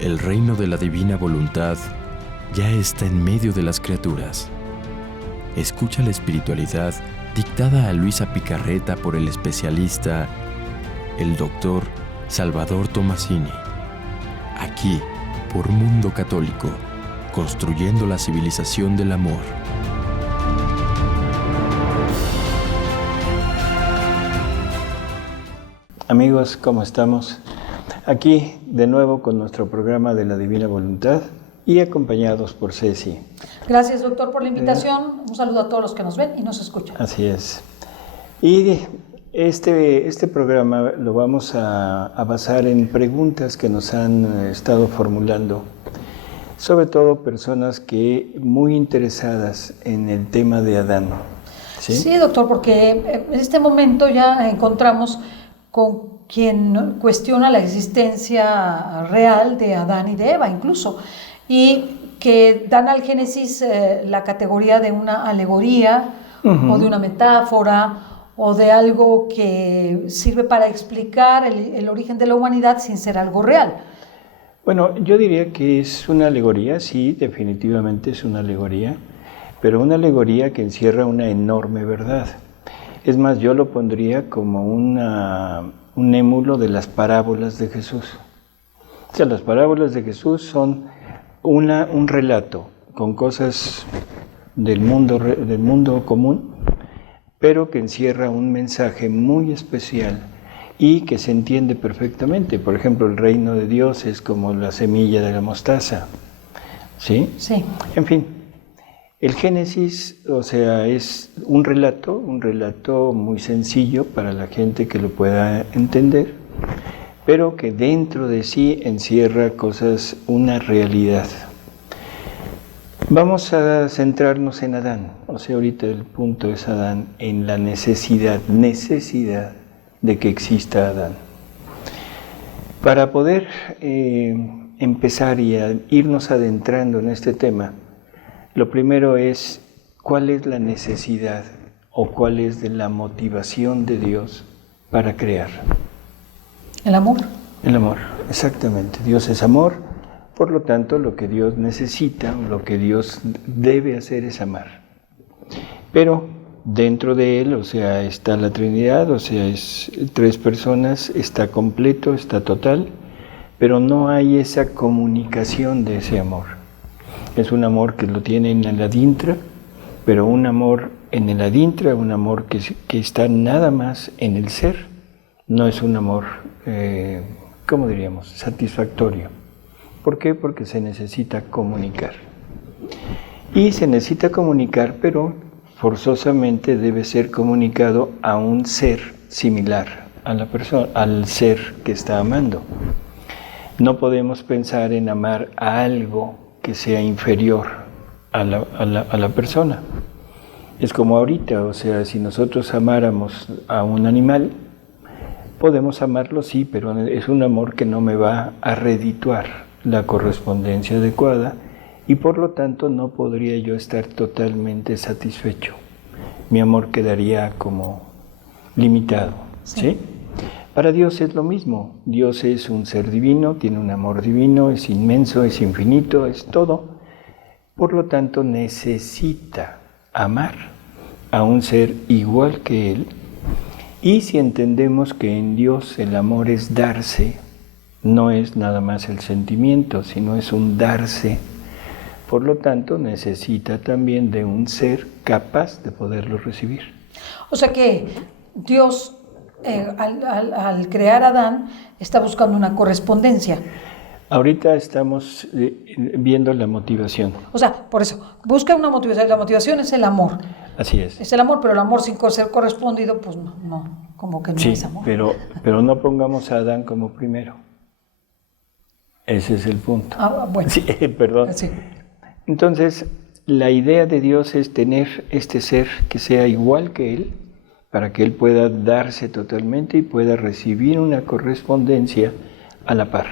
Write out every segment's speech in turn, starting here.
El reino de la divina voluntad ya está en medio de las criaturas. Escucha la espiritualidad dictada a Luisa Picarreta por el especialista, el doctor Salvador Tomasini. Aquí, por Mundo Católico, construyendo la civilización del amor. Amigos, ¿cómo estamos? Aquí de nuevo con nuestro programa de la Divina Voluntad y acompañados por Ceci. Gracias, doctor, por la invitación. Un saludo a todos los que nos ven y nos escuchan. Así es. Y este programa lo vamos a basar en preguntas que nos han estado formulando, sobre todo personas que muy interesadas en el tema de Adán. Sí, doctor, porque en este momento ya encontramos con quien cuestiona la existencia real de Adán y de Eva incluso, y que dan al Génesis la categoría de una alegoría o de una metáfora o de algo que sirve para explicar el origen de la humanidad sin ser algo real. Bueno, yo diría que es una alegoría, sí, definitivamente es una alegoría, pero una alegoría que encierra una enorme verdad. Es más, yo lo pondría como un émulo de las parábolas de Jesús. O sea, las parábolas de Jesús son un relato con cosas del mundo común, pero que encierra un mensaje muy especial y que se entiende perfectamente. Por ejemplo, el reino de Dios es como la semilla de la mostaza. ¿Sí? Sí. En fin. El Génesis, o sea, es un relato muy sencillo para la gente que lo pueda entender, pero que dentro de sí encierra cosas, una realidad. Vamos a centrarnos en Adán, o sea, ahorita el punto es Adán, en la necesidad de que exista Adán. Para poder empezar y irnos adentrando en este tema, lo primero es, ¿cuál es la necesidad o cuál es la motivación de Dios para crear? El amor. El amor, exactamente. Dios es amor, por lo tanto, lo que Dios necesita, lo que Dios debe hacer es amar. Pero dentro de Él, o sea, está la Trinidad, o sea, es tres personas, está completo, está total, pero no hay esa comunicación de ese amor. Es un amor que lo tiene en el adintra, pero un amor en el adintra, un amor que está nada más en el ser, no es un amor, ¿cómo diríamos?, satisfactorio. ¿Por qué? Porque se necesita comunicar. Y se necesita comunicar, pero forzosamente debe ser comunicado a un ser similar a la persona, al ser que está amando. No podemos pensar en amar a algo que sea inferior a la persona. Es como ahorita, o sea, si nosotros amáramos a un animal, podemos amarlo, sí, pero es un amor que no me va a redituar la correspondencia adecuada y por lo tanto no podría yo estar totalmente satisfecho. Mi amor quedaría como limitado, ¿sí? Para Dios es lo mismo. Dios es un ser divino, tiene un amor divino, es inmenso, es infinito, es todo. Por lo tanto, necesita amar a un ser igual que Él. Y si entendemos que en Dios el amor es darse, no es nada más el sentimiento, sino es un darse. Por lo tanto, necesita también de un ser capaz de poderlo recibir. O sea que Dios, al crear a Adán, está buscando una correspondencia. Ahorita estamos viendo la motivación. O sea, por eso, busca una motivación. La motivación es el amor. Así es. Es el amor, pero el amor sin ser correspondido, pues no, como que no sí, es amor. Pero no pongamos a Adán como primero. Ese es el punto. Bueno. Sí, perdón. Sí. Entonces, la idea de Dios es tener este ser que sea igual que Él, para que Él pueda darse totalmente y pueda recibir una correspondencia a la par.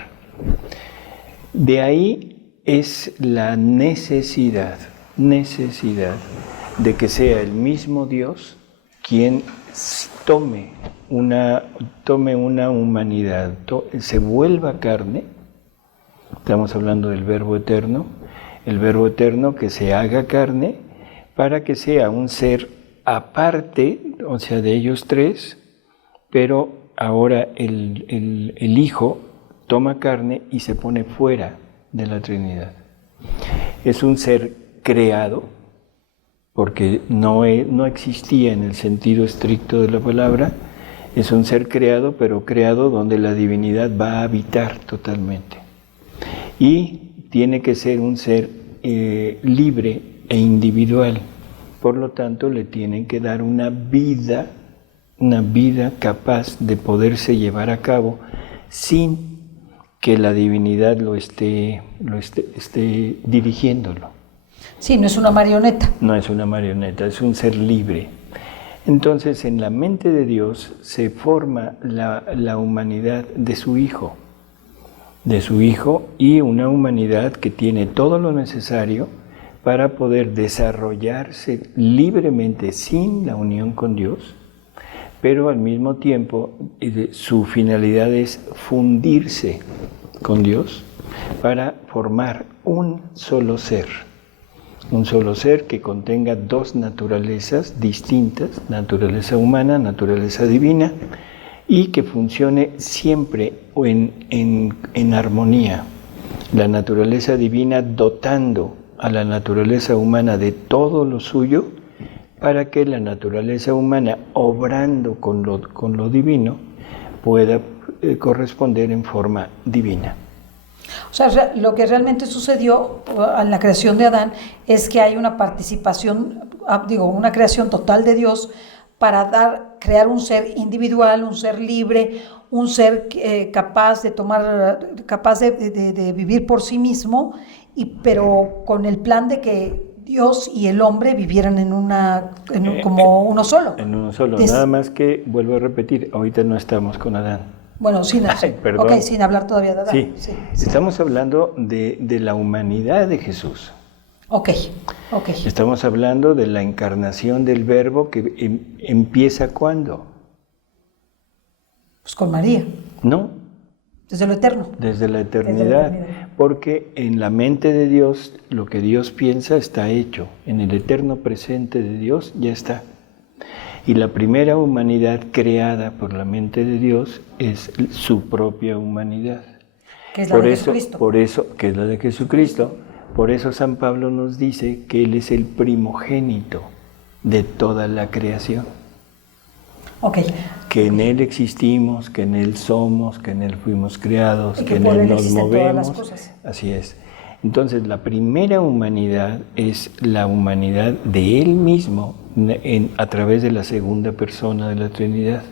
De ahí es la necesidad de que sea el mismo Dios quien tome una humanidad, se vuelva carne Estamos hablando del Verbo eterno, el Verbo eterno que se haga carne para que sea un ser aparte, o sea, de ellos tres, pero ahora el Hijo toma carne y se pone fuera de la Trinidad. Es un ser creado, porque no existía en el sentido estricto de la palabra. Es un ser creado, pero creado donde la divinidad va a habitar totalmente. Y tiene que ser un ser libre e individual. Por lo tanto, le tienen que dar una vida capaz de poderse llevar a cabo sin que la divinidad lo esté dirigiéndolo. Sí, no es una marioneta. No es una marioneta, es un ser libre. Entonces, en la mente de Dios se forma la humanidad de su Hijo y una humanidad que tiene todo lo necesario para poder desarrollarse libremente sin la unión con Dios, pero al mismo tiempo su finalidad es fundirse con Dios para formar un solo ser que contenga dos naturalezas distintas, naturaleza humana, naturaleza divina, y que funcione siempre en armonía. La naturaleza divina dotando a la naturaleza humana de todo lo suyo, para que la naturaleza humana, obrando con lo divino, pueda corresponder en forma divina. O sea, lo que realmente sucedió en la creación de Adán es que hay una participación, una creación total de Dios para crear un ser individual, un ser libre, un ser capaz de vivir por sí mismo, pero con el plan de que Dios y el hombre vivieran como uno solo. En uno solo, nada más que, vuelvo a repetir, ahorita no estamos con Adán. Bueno, sin hablar todavía de Adán. Sí. Estamos hablando de la humanidad de Jesús. Ok. Estamos hablando de la encarnación del Verbo que empieza ¿cuándo? Pues con María. No. Desde lo eterno. Desde la eternidad. Porque en la mente de Dios, lo que Dios piensa está hecho. En el eterno presente de Dios ya está. Y la primera humanidad creada por la mente de Dios es su propia humanidad. Que es la de Jesucristo. Por eso, que es la de Jesucristo. Por eso San Pablo nos dice que Él es el primogénito de toda la creación. Que en Él existimos, que en Él somos, que en Él fuimos creados, que en Él nos movemos. Todas las cosas. Así es. Entonces, la primera humanidad es la humanidad de Él mismo a través de la segunda persona de la Trinidad.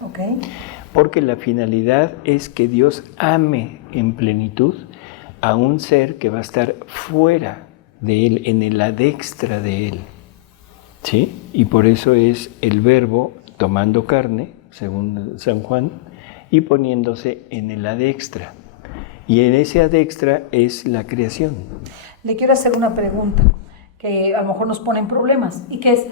Porque la finalidad es que Dios ame en plenitud a un ser que va a estar fuera de Él, en el adextra de Él. ¿Sí? Y por eso es el Verbo tomando carne, según San Juan, y poniéndose en el adextra. Y en ese adextra es la creación. Le quiero hacer una pregunta que a lo mejor nos pone en problemas, y que es,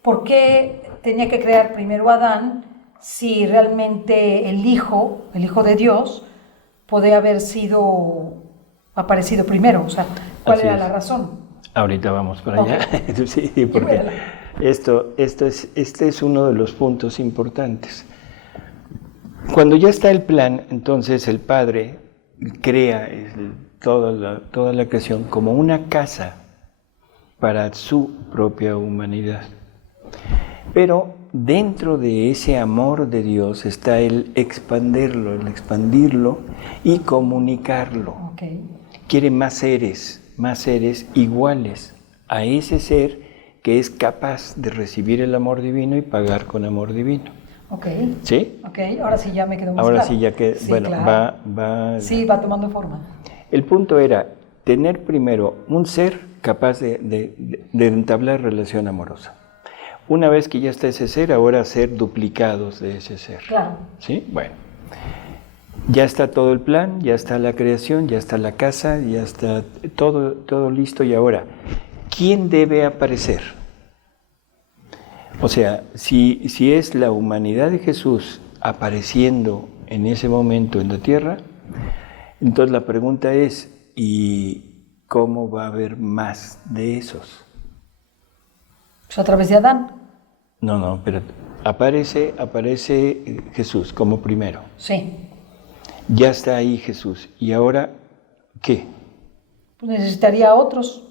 ¿por qué tenía que crear primero a Adán si realmente el Hijo de Dios, podía haber aparecido primero? O sea, ¿cuál era la razón? Ahorita vamos para allá. Sí, porque este es uno de los puntos importantes. Cuando ya está el plan, entonces el Padre crea toda la creación como una casa para su propia humanidad. Pero dentro de ese amor de Dios está el expandirlo y comunicarlo. Quiere más seres iguales a ese ser que es capaz de recibir el amor divino y pagar con amor divino. ¿Sí? Ahora sí ya me quedó más claro. Ahora sí ya que, sí, bueno, claro. va tomando forma. El punto era tener primero un ser capaz de entablar relación amorosa. Una vez que ya está ese ser, ahora ser duplicados de ese ser. Claro. ¿Sí? Bueno. Ya está todo el plan, ya está la creación, ya está la casa, ya está todo listo. Y ahora, ¿quién debe aparecer? O sea, si es la humanidad de Jesús apareciendo en ese momento en la tierra, entonces la pregunta es, ¿y cómo va a haber más de esos? Pues a través de Adán. No, pero aparece Jesús como primero. Sí. Ya está ahí Jesús. ¿Y ahora qué? Pues necesitaría otros.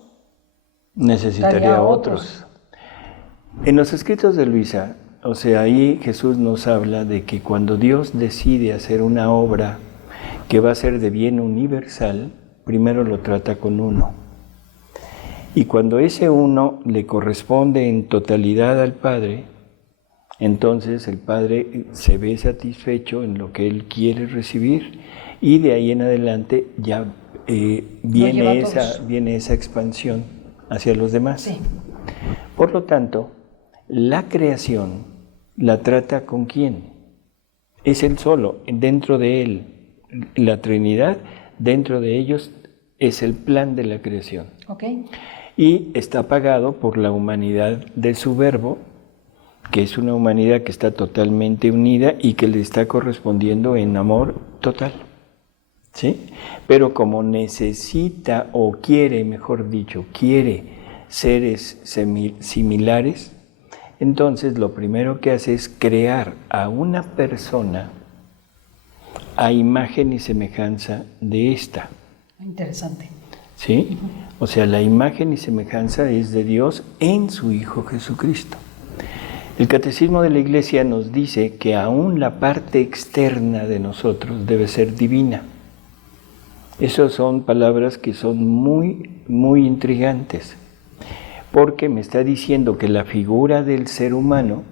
Necesitaría otros. En los escritos de Luisa, o sea, ahí Jesús nos habla de que cuando Dios decide hacer una obra que va a ser de bien universal, primero lo trata con uno. Y cuando ese uno le corresponde en totalidad al Padre, entonces el Padre se ve satisfecho en lo que Él quiere recibir y de ahí en adelante ya viene esa expansión hacia los demás. Sí. Por lo tanto, la creación la trata ¿con quién? Es Él solo, dentro de Él. La Trinidad, dentro de ellos, es el plan de la creación. Okay. Y está pagado por la humanidad de su Verbo, que es una humanidad que está totalmente unida y que le está correspondiendo en amor total. ¿Sí? Pero como necesita o quiere, mejor dicho, quiere seres similares, entonces lo primero que hace es crear a una persona a imagen y semejanza de esta. Interesante. ¿Sí? O sea, la imagen y semejanza es de Dios en su Hijo Jesucristo. El Catecismo de la Iglesia nos dice que aún la parte externa de nosotros debe ser divina. Esas son palabras que son muy, muy intrigantes, porque me está diciendo que la figura del ser humano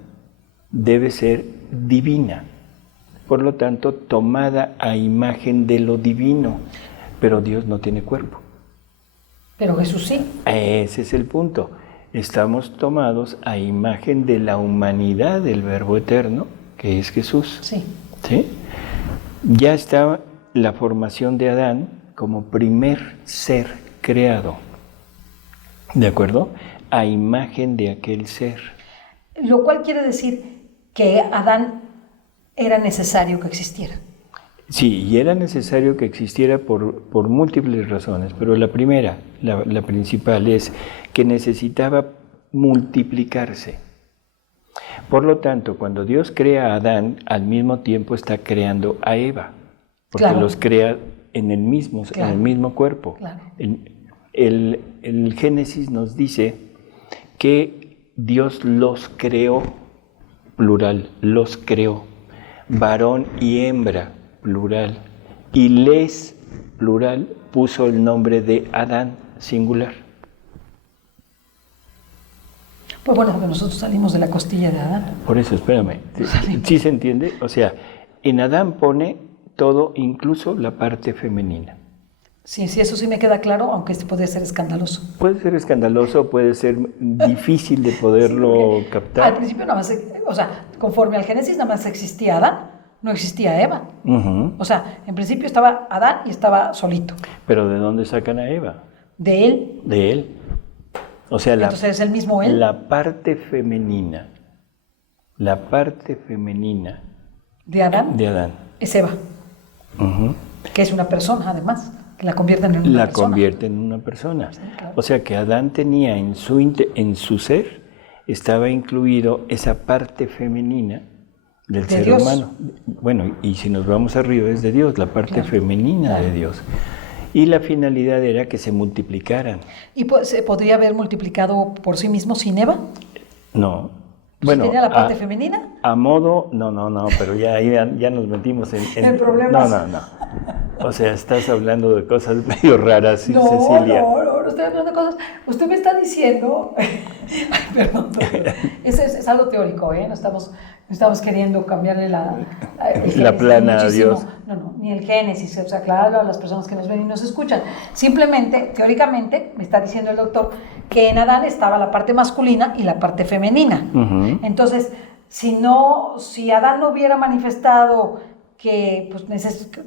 debe ser divina, por lo tanto tomada a imagen de lo divino, pero Dios no tiene cuerpo. Pero Jesús sí. Ese es el punto. Estamos tomados a imagen de la humanidad del Verbo Eterno, que es Jesús. Sí. ¿Sí? Ya está la formación de Adán como primer ser creado, ¿de acuerdo? A imagen de aquel ser. Lo cual quiere decir que Adán era necesario que existiera. Sí, y era necesario que existiera por múltiples razones, pero la primera, la principal, es que necesitaba multiplicarse. Por lo tanto, cuando Dios crea a Adán, al mismo tiempo está creando a Eva, porque claro. los crea en el mismo cuerpo. Claro. El Génesis nos dice que Dios los creó, plural, los creó, varón y hembra, plural, y les, plural, puso el nombre de Adán, singular. Pues bueno, porque nosotros salimos de la costilla de Adán. Por eso, espérame, ¿sí se entiende? O sea, en Adán pone todo, incluso la parte femenina. Sí, eso sí me queda claro, aunque este puede ser escandaloso. Puede ser escandaloso, puede ser difícil de poderlo captar. Al principio nada más, o sea, conforme al Génesis nada más existía Adán, no existía Eva. Uh-huh. O sea, en principio estaba Adán y estaba solito. ¿Pero de dónde sacan a Eva? De él. De él. O sea, entonces es el mismo él. La parte femenina de Adán es Eva. Uh-huh. Que es una persona además, que la convierten en una persona. La convierte en una persona. Sí, claro. O sea que Adán tenía en su ser, estaba incluido esa parte femenina del ser Dios. humano. Bueno, y si nos vamos arriba es de Dios, la parte femenina claro. de Dios. Y la finalidad era que se multiplicaran. ¿Y se podría haber multiplicado por sí mismo sin Eva? No. Bueno, ¿tenía la parte femenina? A modo, no, pero ya nos metimos en problemas. No. O sea, estás hablando de cosas medio raras, ¿sí, Cecilia? No estoy hablando de cosas. Usted me está diciendo. Ay, perdón. Es algo teórico, ¿eh? No estamos queriendo cambiarle la plana a Dios. No, ni el Génesis, o sea, claro, a las personas que nos ven y nos escuchan. Simplemente, teóricamente, me está diciendo el doctor que en Adán estaba la parte masculina y la parte femenina. Uh-huh. Entonces, si Adán no hubiera manifestado que pues,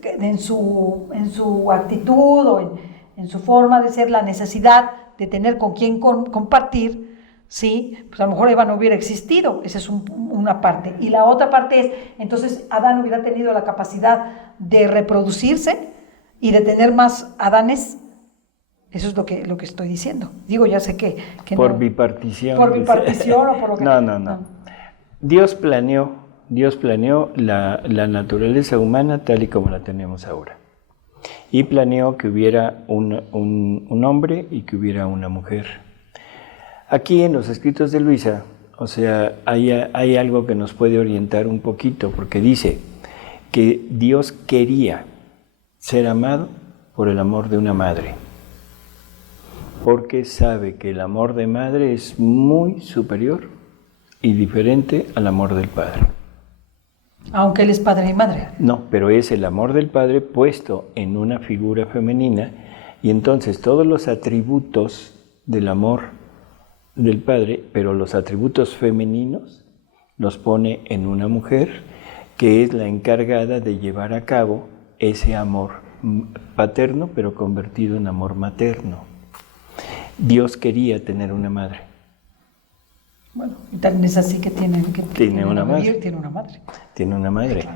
en su actitud o en su forma de ser la necesidad de tener con quién compartir, ¿sí? Pues a lo mejor Eva no hubiera existido. Esa es una parte. Y la otra parte es, entonces Adán hubiera tenido la capacidad de reproducirse y de tener más Adanes Eso es lo que estoy diciendo. Digo, ya sé que por no, bipartición. por bipartición o por lo que... No. Dios planeó la naturaleza humana tal y como la tenemos ahora. Y planeó que hubiera un hombre y que hubiera una mujer. Aquí en los escritos de Luisa, o sea, hay algo que nos puede orientar un poquito, porque dice que Dios quería ser amado por el amor de una madre, porque sabe que el amor de madre es muy superior y diferente al amor del padre. Aunque él es padre y madre. No, pero es el amor del padre puesto en una figura femenina, y entonces todos los atributos del amor del padre, pero los atributos femeninos los pone en una mujer que es la encargada de llevar a cabo ese amor paterno, pero convertido en amor materno. Dios quería tener una madre. Bueno, y también es así que tiene una madre. Tiene una madre.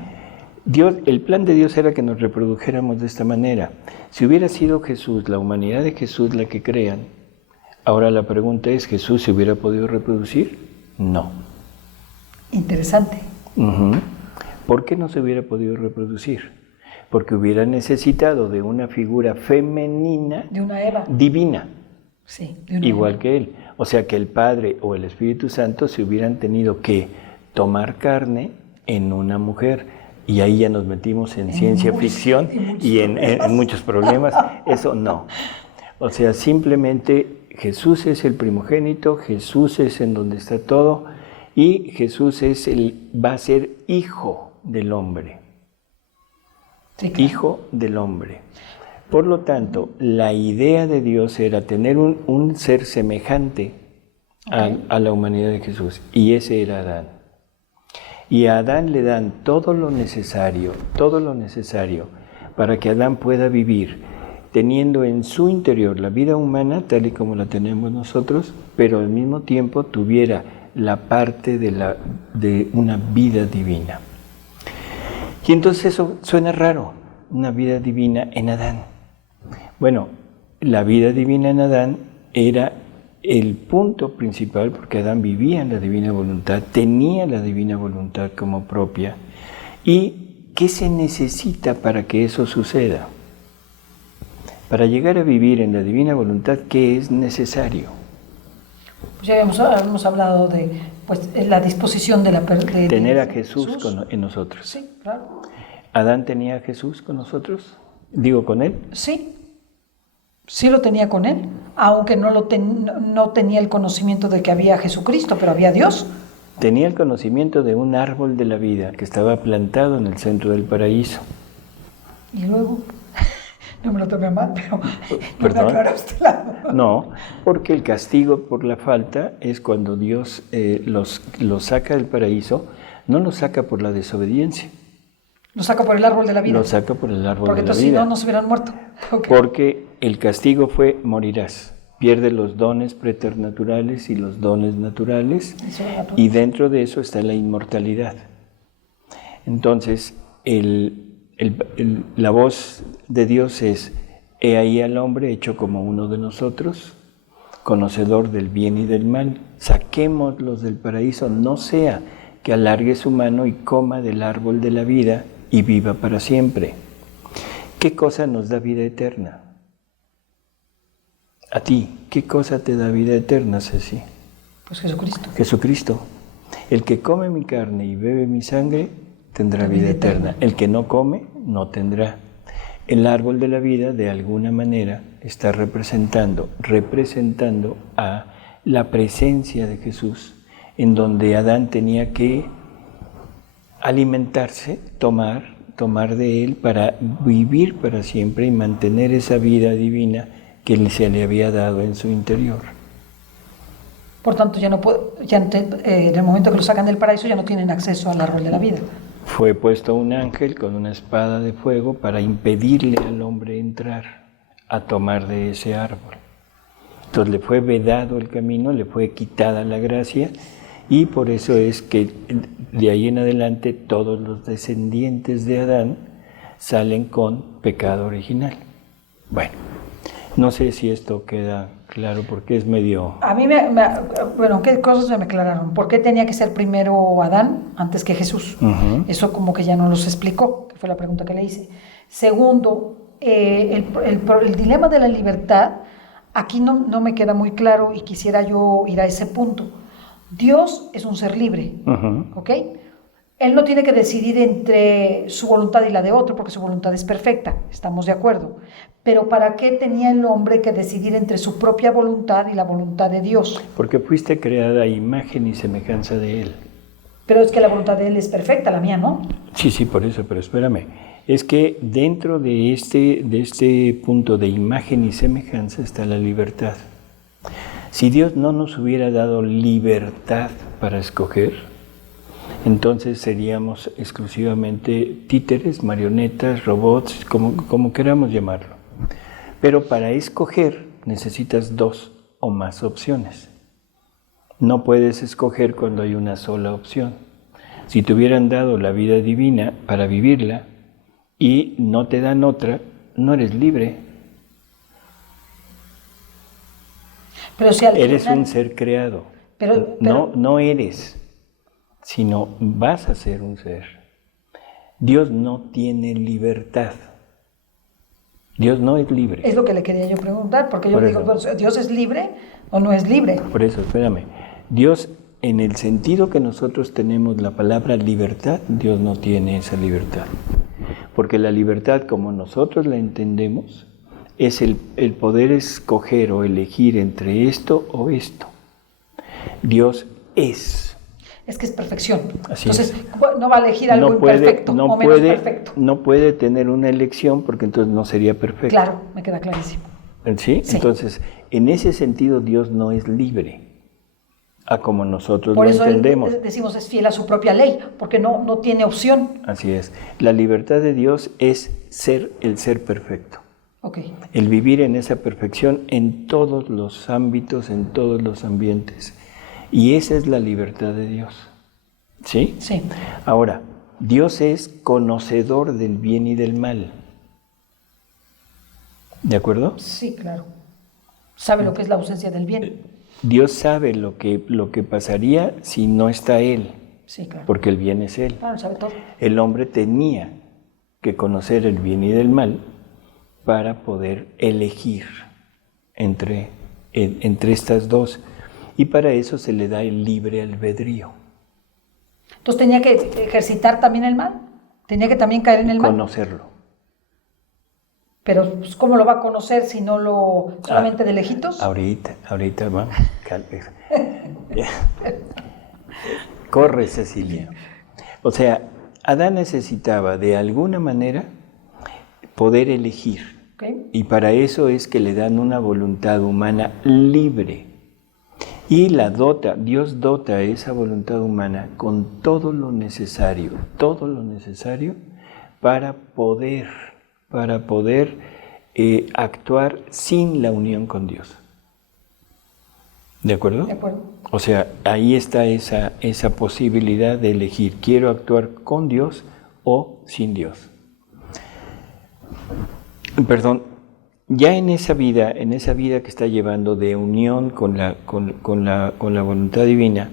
El plan de Dios era que nos reprodujéramos de esta manera. Si hubiera sido Jesús, la humanidad de Jesús, la que crean, ahora la pregunta es, ¿Jesús se hubiera podido reproducir? No. Interesante. ¿Por qué no se hubiera podido reproducir? Porque hubiera necesitado de una figura femenina, de una Eva divina, sí, igual que él. O sea que el Padre o el Espíritu Santo se hubieran tenido que tomar carne en una mujer. Y ahí ya nos metimos en ciencia ficción y en muchos problemas. Eso no. O sea, simplemente Jesús es el primogénito, Jesús es en donde está todo, y Jesús va a ser hijo del hombre. Sí, claro. Hijo del hombre. Por lo tanto, la idea de Dios era tener un ser semejante a la humanidad de Jesús, y ese era Adán. Y a Adán le dan todo lo necesario para que Adán pueda vivir, teniendo en su interior la vida humana tal y como la tenemos nosotros, pero al mismo tiempo tuviera la parte de una vida divina. Y entonces eso suena raro, una vida divina en Adán. Bueno, la vida divina en Adán era el punto principal, porque Adán vivía en la divina voluntad, tenía la divina voluntad como propia. ¿Y qué se necesita para que eso suceda? Para llegar a vivir en la divina voluntad, ¿qué es necesario? Pues ya habíamos hablado de la disposición de tener a Jesús en nosotros. Sí, claro. ¿Adán tenía a Jesús con nosotros? ¿Digo con él? Sí lo tenía con él, aunque no tenía el conocimiento de que había Jesucristo, pero había Dios. Tenía el conocimiento de un árbol de la vida que estaba plantado en el centro del paraíso. ¿Y luego? No me lo tomé mal, pero ¿Perdón? ¿no me aclaraste la... No, porque el castigo por la falta es cuando Dios los saca del paraíso, no los saca por la desobediencia. Lo saca por el árbol de la vida. Lo saca por el árbol de la vida. Porque entonces si no se hubieran muerto. Okay. Porque el castigo fue morirás. Pierde los dones preternaturales y los dones naturales. Y dentro de eso está la inmortalidad. Entonces, la voz de Dios es: he ahí al hombre hecho como uno de nosotros, conocedor del bien y del mal. Saquémoslos del paraíso, no sea que alargue su mano y coma del árbol de la vida y viva para siempre. ¿Qué cosa nos da vida eterna? A ti, ¿qué cosa te da vida eterna, Ceci? Pues Jesucristo. Jesucristo. El que come mi carne y bebe mi sangre tendrá vida eterna. El que no come, no tendrá. El árbol de la vida, de alguna manera, está representando a la presencia de Jesús, en donde Adán tenía que alimentarse, tomar de él para vivir para siempre y mantener esa vida divina que se le había dado en su interior. Por tanto, en el momento que lo sacan del paraíso ya no tienen acceso al árbol de la vida. Fue puesto un ángel con una espada de fuego para impedirle al hombre entrar a tomar de ese árbol. Entonces le fue vedado el camino, le fue quitada la gracia, y por eso es que de ahí en adelante todos los descendientes de Adán salen con pecado original. Bueno, No sé si esto queda claro porque es medio... A mí, bueno, ¿qué cosas me aclararon? ¿Por qué tenía que ser primero Adán antes que Jesús? Ujú. Eso como que ya no los explicó, que fue la pregunta que le hice. Segundo, el dilema de la libertad, aquí no me queda muy claro y quisiera yo ir a ese punto. Dios es un ser libre, Ujú. ¿ok? Él no tiene que decidir entre su voluntad y la de otro, porque su voluntad es perfecta, estamos de acuerdo. Pero ¿para qué tenía el hombre que decidir entre su propia voluntad y la voluntad de Dios? Porque fuiste creada a imagen y semejanza de Él. Pero es que la voluntad de Él es perfecta, la mía no. Sí, por eso, pero espérame. Es que dentro de este punto de imagen y semejanza está la libertad. Si Dios no nos hubiera dado libertad para escoger, entonces seríamos exclusivamente títeres, marionetas, robots, como queramos llamarlo. Pero para escoger necesitas 2 o más opciones. No puedes escoger cuando hay una sola opción. Si te hubieran dado la vida divina para vivirla y no te dan otra, no eres libre. Pero si al Eres final- un ser creado. Pero- No eres, sino vas a ser un ser. Dios no tiene libertad. Dios no es libre. Es lo que le quería yo preguntar, porque yo Por digo, eso. bueno, ¿Dios es libre o no es libre? Por eso, espérame. Dios, en el sentido que nosotros tenemos la palabra libertad, Dios no tiene esa libertad. Porque la libertad, como nosotros la entendemos, es el poder escoger o elegir entre esto o esto. Dios es. Es que es perfección. Así Entonces, no va a elegir algo imperfecto o menos perfecto. No puede tener una elección porque entonces no sería perfecto. Claro, me queda clarísimo. ¿Sí? Sí. Entonces, en ese sentido, Dios no es libre, a como nosotros Por lo eso entendemos. decimos es fiel a su propia ley, porque no tiene opción. Así es. La libertad de Dios es ser el ser perfecto. Ok. El vivir en esa perfección en todos los ámbitos, en todos los ambientes. Y esa es la libertad de Dios. ¿Sí? Sí. Ahora, Dios es conocedor del bien y del mal. ¿De acuerdo? Sí, claro. Sabe lo que es la ausencia del bien. Dios sabe lo que pasaría si no está Él, Sí, claro. porque el bien es Él. Claro, sabe todo. El hombre tenía que conocer el bien y del mal para poder elegir entre estas dos. Y para eso se le da el libre albedrío. Entonces tenía que ejercitar también el mal. Tenía que también caer en el mal. Conocerlo. Pero pues, ¿cómo lo va a conocer si no lo solamente de lejitos? Ahorita va. Corre, Cecilia. O sea, Adán necesitaba de alguna manera poder elegir. ¿Okay? Y para eso es que le dan una voluntad humana libre. Y Dios dota a esa voluntad humana con todo lo necesario para poder actuar sin la unión con Dios. ¿De acuerdo? De acuerdo. O sea, ahí está esa posibilidad de elegir, quiero actuar con Dios o sin Dios. Perdón, ya en esa vida que está llevando de unión con la voluntad divina,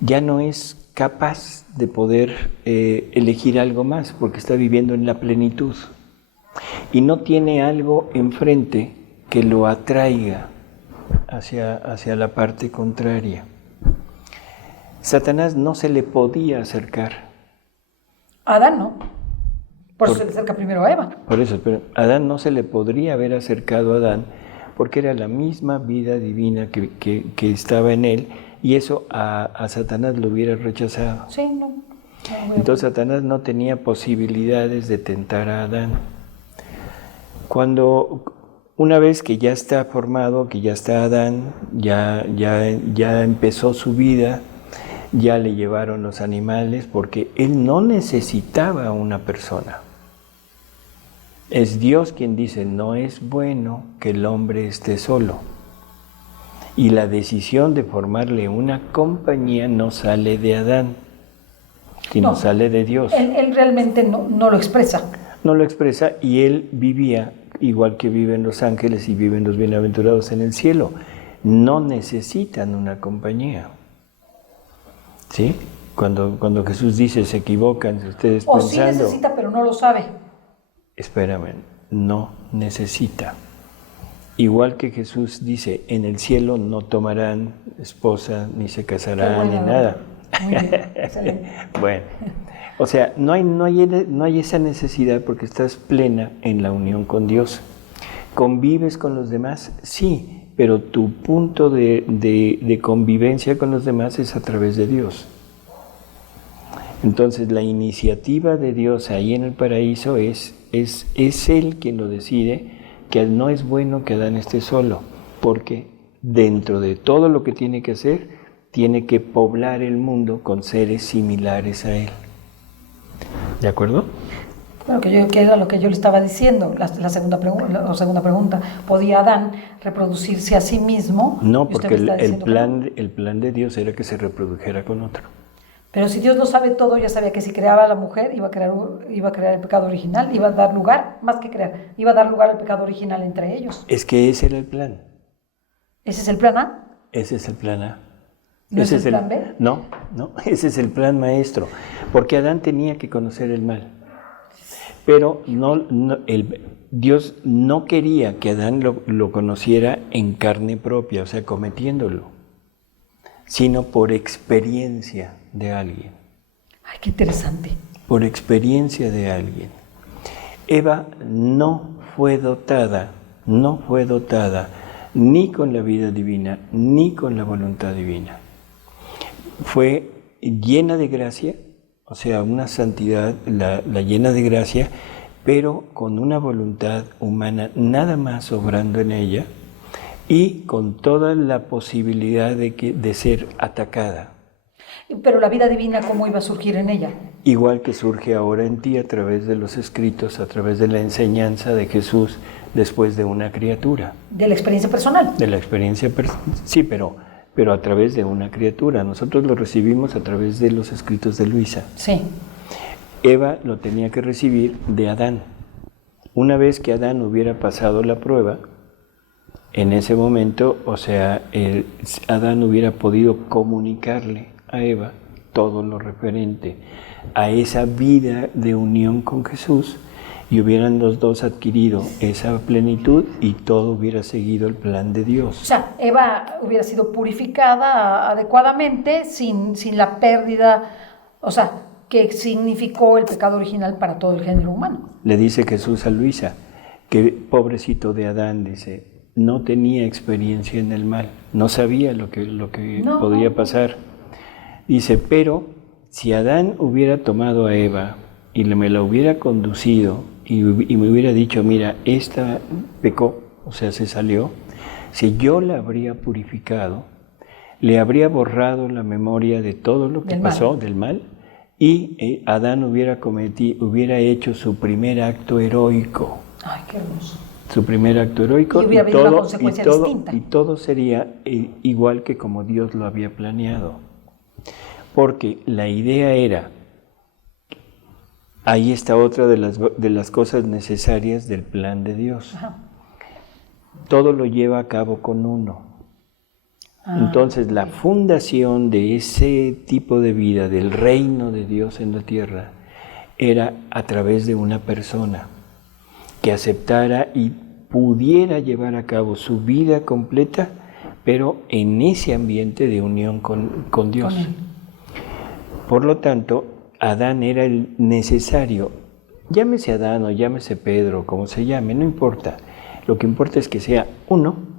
ya no es capaz de poder elegir algo más porque está viviendo en la plenitud y no tiene algo enfrente que lo atraiga hacia la parte contraria. Satanás no se le podía acercar. Adán no. Por eso se le acerca primero a Eva. Por eso, pero Adán no se le podría haber acercado a Adán porque era la misma vida divina que estaba en él y eso a Satanás lo hubiera rechazado. Sí, no. Entonces Satanás no tenía posibilidades de tentar a Adán. Una vez que ya está formado, que ya está Adán, ya empezó su vida, ya le llevaron los animales porque él no necesitaba una persona. Es Dios quien dice, no es bueno que el hombre esté solo. Y la decisión de formarle una compañía no sale de Adán, sino sale de Dios. Él realmente no lo expresa. No lo expresa y él vivía igual que viven los ángeles y viven los bienaventurados en el cielo. No necesitan una compañía. ¿Sí? Cuando Jesús dice, se equivocan ustedes O pensando... sí necesita, pero no lo sabe. Espérame, no necesita. Igual que Jesús dice, en el cielo no tomarán esposa, ni se casarán, ni nada. Muy bien, excelente. Bueno, o sea, no hay esa necesidad porque estás plena en la unión con Dios. ¿Convives con los demás? Sí, pero tu punto de convivencia con los demás es a través de Dios. Entonces, la iniciativa de Dios ahí en el paraíso es Él quien lo decide, que no es bueno que Adán esté solo, porque dentro de todo lo que tiene que hacer, tiene que poblar el mundo con seres similares a él. ¿De acuerdo? Bueno, que era lo que yo le estaba diciendo, la segunda pregunta. ¿Podía Adán reproducirse a sí mismo? No, porque el plan de Dios era que se reprodujera con otro. Pero si Dios lo sabe todo, ya sabía que si creaba a la mujer iba a crear el pecado original, iba a dar lugar, más que crear, iba a dar lugar al pecado original entre ellos. Es que ese era el plan. ¿Ese es el plan A? Ese es el plan A. ¿No es el plan B? No, ese es el plan maestro, porque Adán tenía que conocer el mal. Pero Dios no quería que Adán lo conociera en carne propia, o sea, cometiéndolo, sino por experiencia de alguien. Ay, qué interesante. Por experiencia de alguien. Eva no fue dotada ni con la vida divina, ni con la voluntad divina. Fue llena de gracia, o sea, una santidad, la llena de gracia, pero con una voluntad humana nada más obrando en ella y con toda la posibilidad de ser atacada. Pero la vida divina, ¿cómo iba a surgir en ella? Igual que surge ahora en ti a través de los escritos, a través de la enseñanza de Jesús después de una criatura. ¿De la experiencia personal? De la experiencia personal, sí, pero a través de una criatura. Nosotros lo recibimos a través de los escritos de Luisa. Sí. Eva lo tenía que recibir de Adán. Una vez que Adán hubiera pasado la prueba, en ese momento, o sea, Adán hubiera podido comunicarle a Eva todo lo referente a esa vida de unión con Jesús y hubieran los dos adquirido esa plenitud y todo hubiera seguido el plan de Dios. O sea, Eva hubiera sido purificada adecuadamente sin la pérdida, o sea, que significó el pecado original para todo el género humano. Le dice Jesús a Luisa que pobrecito de Adán, dice, no tenía experiencia en el mal, no sabía lo que podría pasar. Dice, pero si Adán hubiera tomado a Eva y me la hubiera conducido y me hubiera dicho, mira, esta pecó, o sea, se salió, si yo la habría purificado, le habría borrado la memoria de todo lo que pasó, del mal, y Adán hubiera hecho su primer acto heroico. Ay, qué hermoso. Su primer acto heroico y hubiera habido una consecuencia distinta. Y todo sería igual que como Dios lo había planeado. Porque la idea era, ahí está otra de las cosas necesarias del plan de Dios. Ajá. Todo lo lleva a cabo con uno. Entonces, la fundación de ese tipo de vida, del reino de Dios en la tierra, era a través de una persona que aceptara y pudiera llevar a cabo su vida completa, pero en ese ambiente de unión con Dios. Por lo tanto, Adán era el necesario. Llámese Adán o llámese Pedro, como se llame, no importa. Lo que importa es que sea uno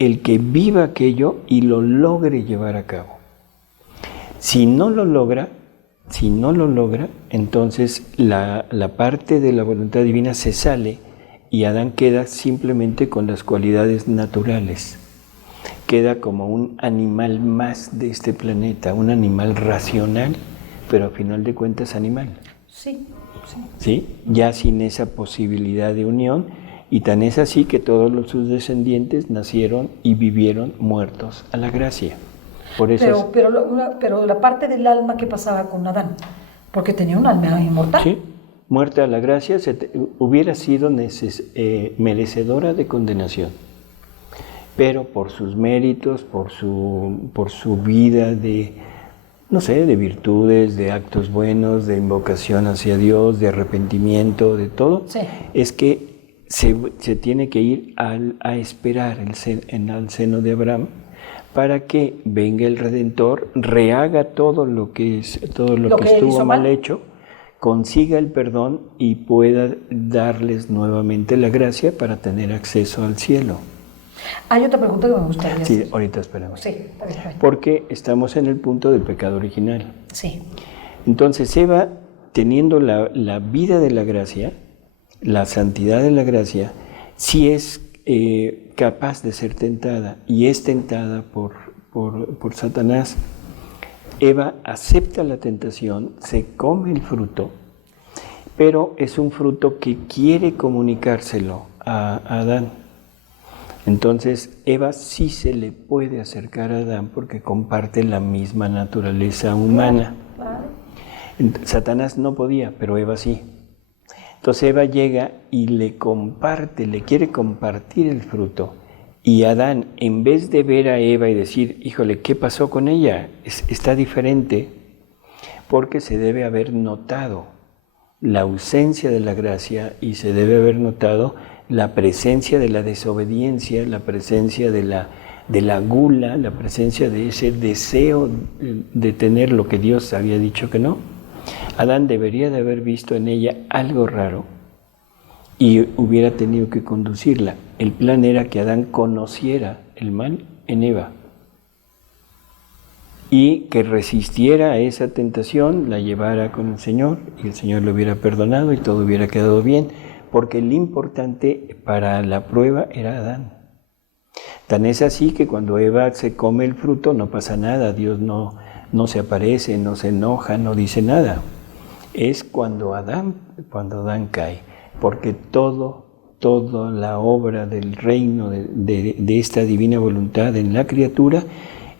el que viva aquello y lo logre llevar a cabo. Si no lo logra, entonces la parte de la voluntad divina se sale y Adán queda simplemente con las cualidades naturales. Queda como un animal más de este planeta, un animal racional, pero a final de cuentas animal. Sí. ¿Sí? Ya sin esa posibilidad de unión, y tan es así que todos sus descendientes nacieron y vivieron muertos a la gracia. Por eso pero la parte del alma que pasaba con Adán, porque tenía un alma inmortal. Sí, muerta la gracia, hubiera sido merecedora de condenación. Pero por sus méritos, por su vida de, no sé, de virtudes, de actos buenos, de invocación hacia Dios, de arrepentimiento, de todo, Sí. es que se tiene que ir a esperar al seno de Abraham para que venga el Redentor, rehaga todo lo que estuvo mal hecho, consiga el perdón y pueda darles nuevamente la gracia para tener acceso al cielo. Hay otra pregunta que me gustaría Sí, hacer. ahorita esperamos. Sí, está bien. Porque estamos en el punto del pecado original. Sí. Entonces Eva, teniendo la vida de la gracia, la santidad de la gracia, sí es capaz de ser tentada y es tentada por Satanás. Eva acepta la tentación, se come el fruto, pero es un fruto que quiere comunicárselo a Adán. Entonces Eva sí se le puede acercar a Adán porque comparte la misma naturaleza humana. Satanás no podía, pero Eva sí. Entonces Eva llega y le quiere compartir el fruto. Y Adán, en vez de ver a Eva y decir, híjole, ¿qué pasó con ella? Está diferente, porque se debe haber notado la ausencia de la gracia y se debe haber notado la presencia de la desobediencia, la presencia de la gula, la presencia de ese deseo de tener lo que Dios había dicho que no. Adán debería de haber visto en ella algo raro y hubiera tenido que conducirla. El plan era que Adán conociera el mal en Eva y que resistiera a esa tentación, la llevara con el Señor y el Señor lo hubiera perdonado y todo hubiera quedado bien, porque lo importante para la prueba era Adán. Tan es así que cuando Eva se come el fruto no pasa nada, Dios no se aparece, no se enoja, no dice nada. Es cuando Adán cae, porque toda la obra del reino de esta divina voluntad en la criatura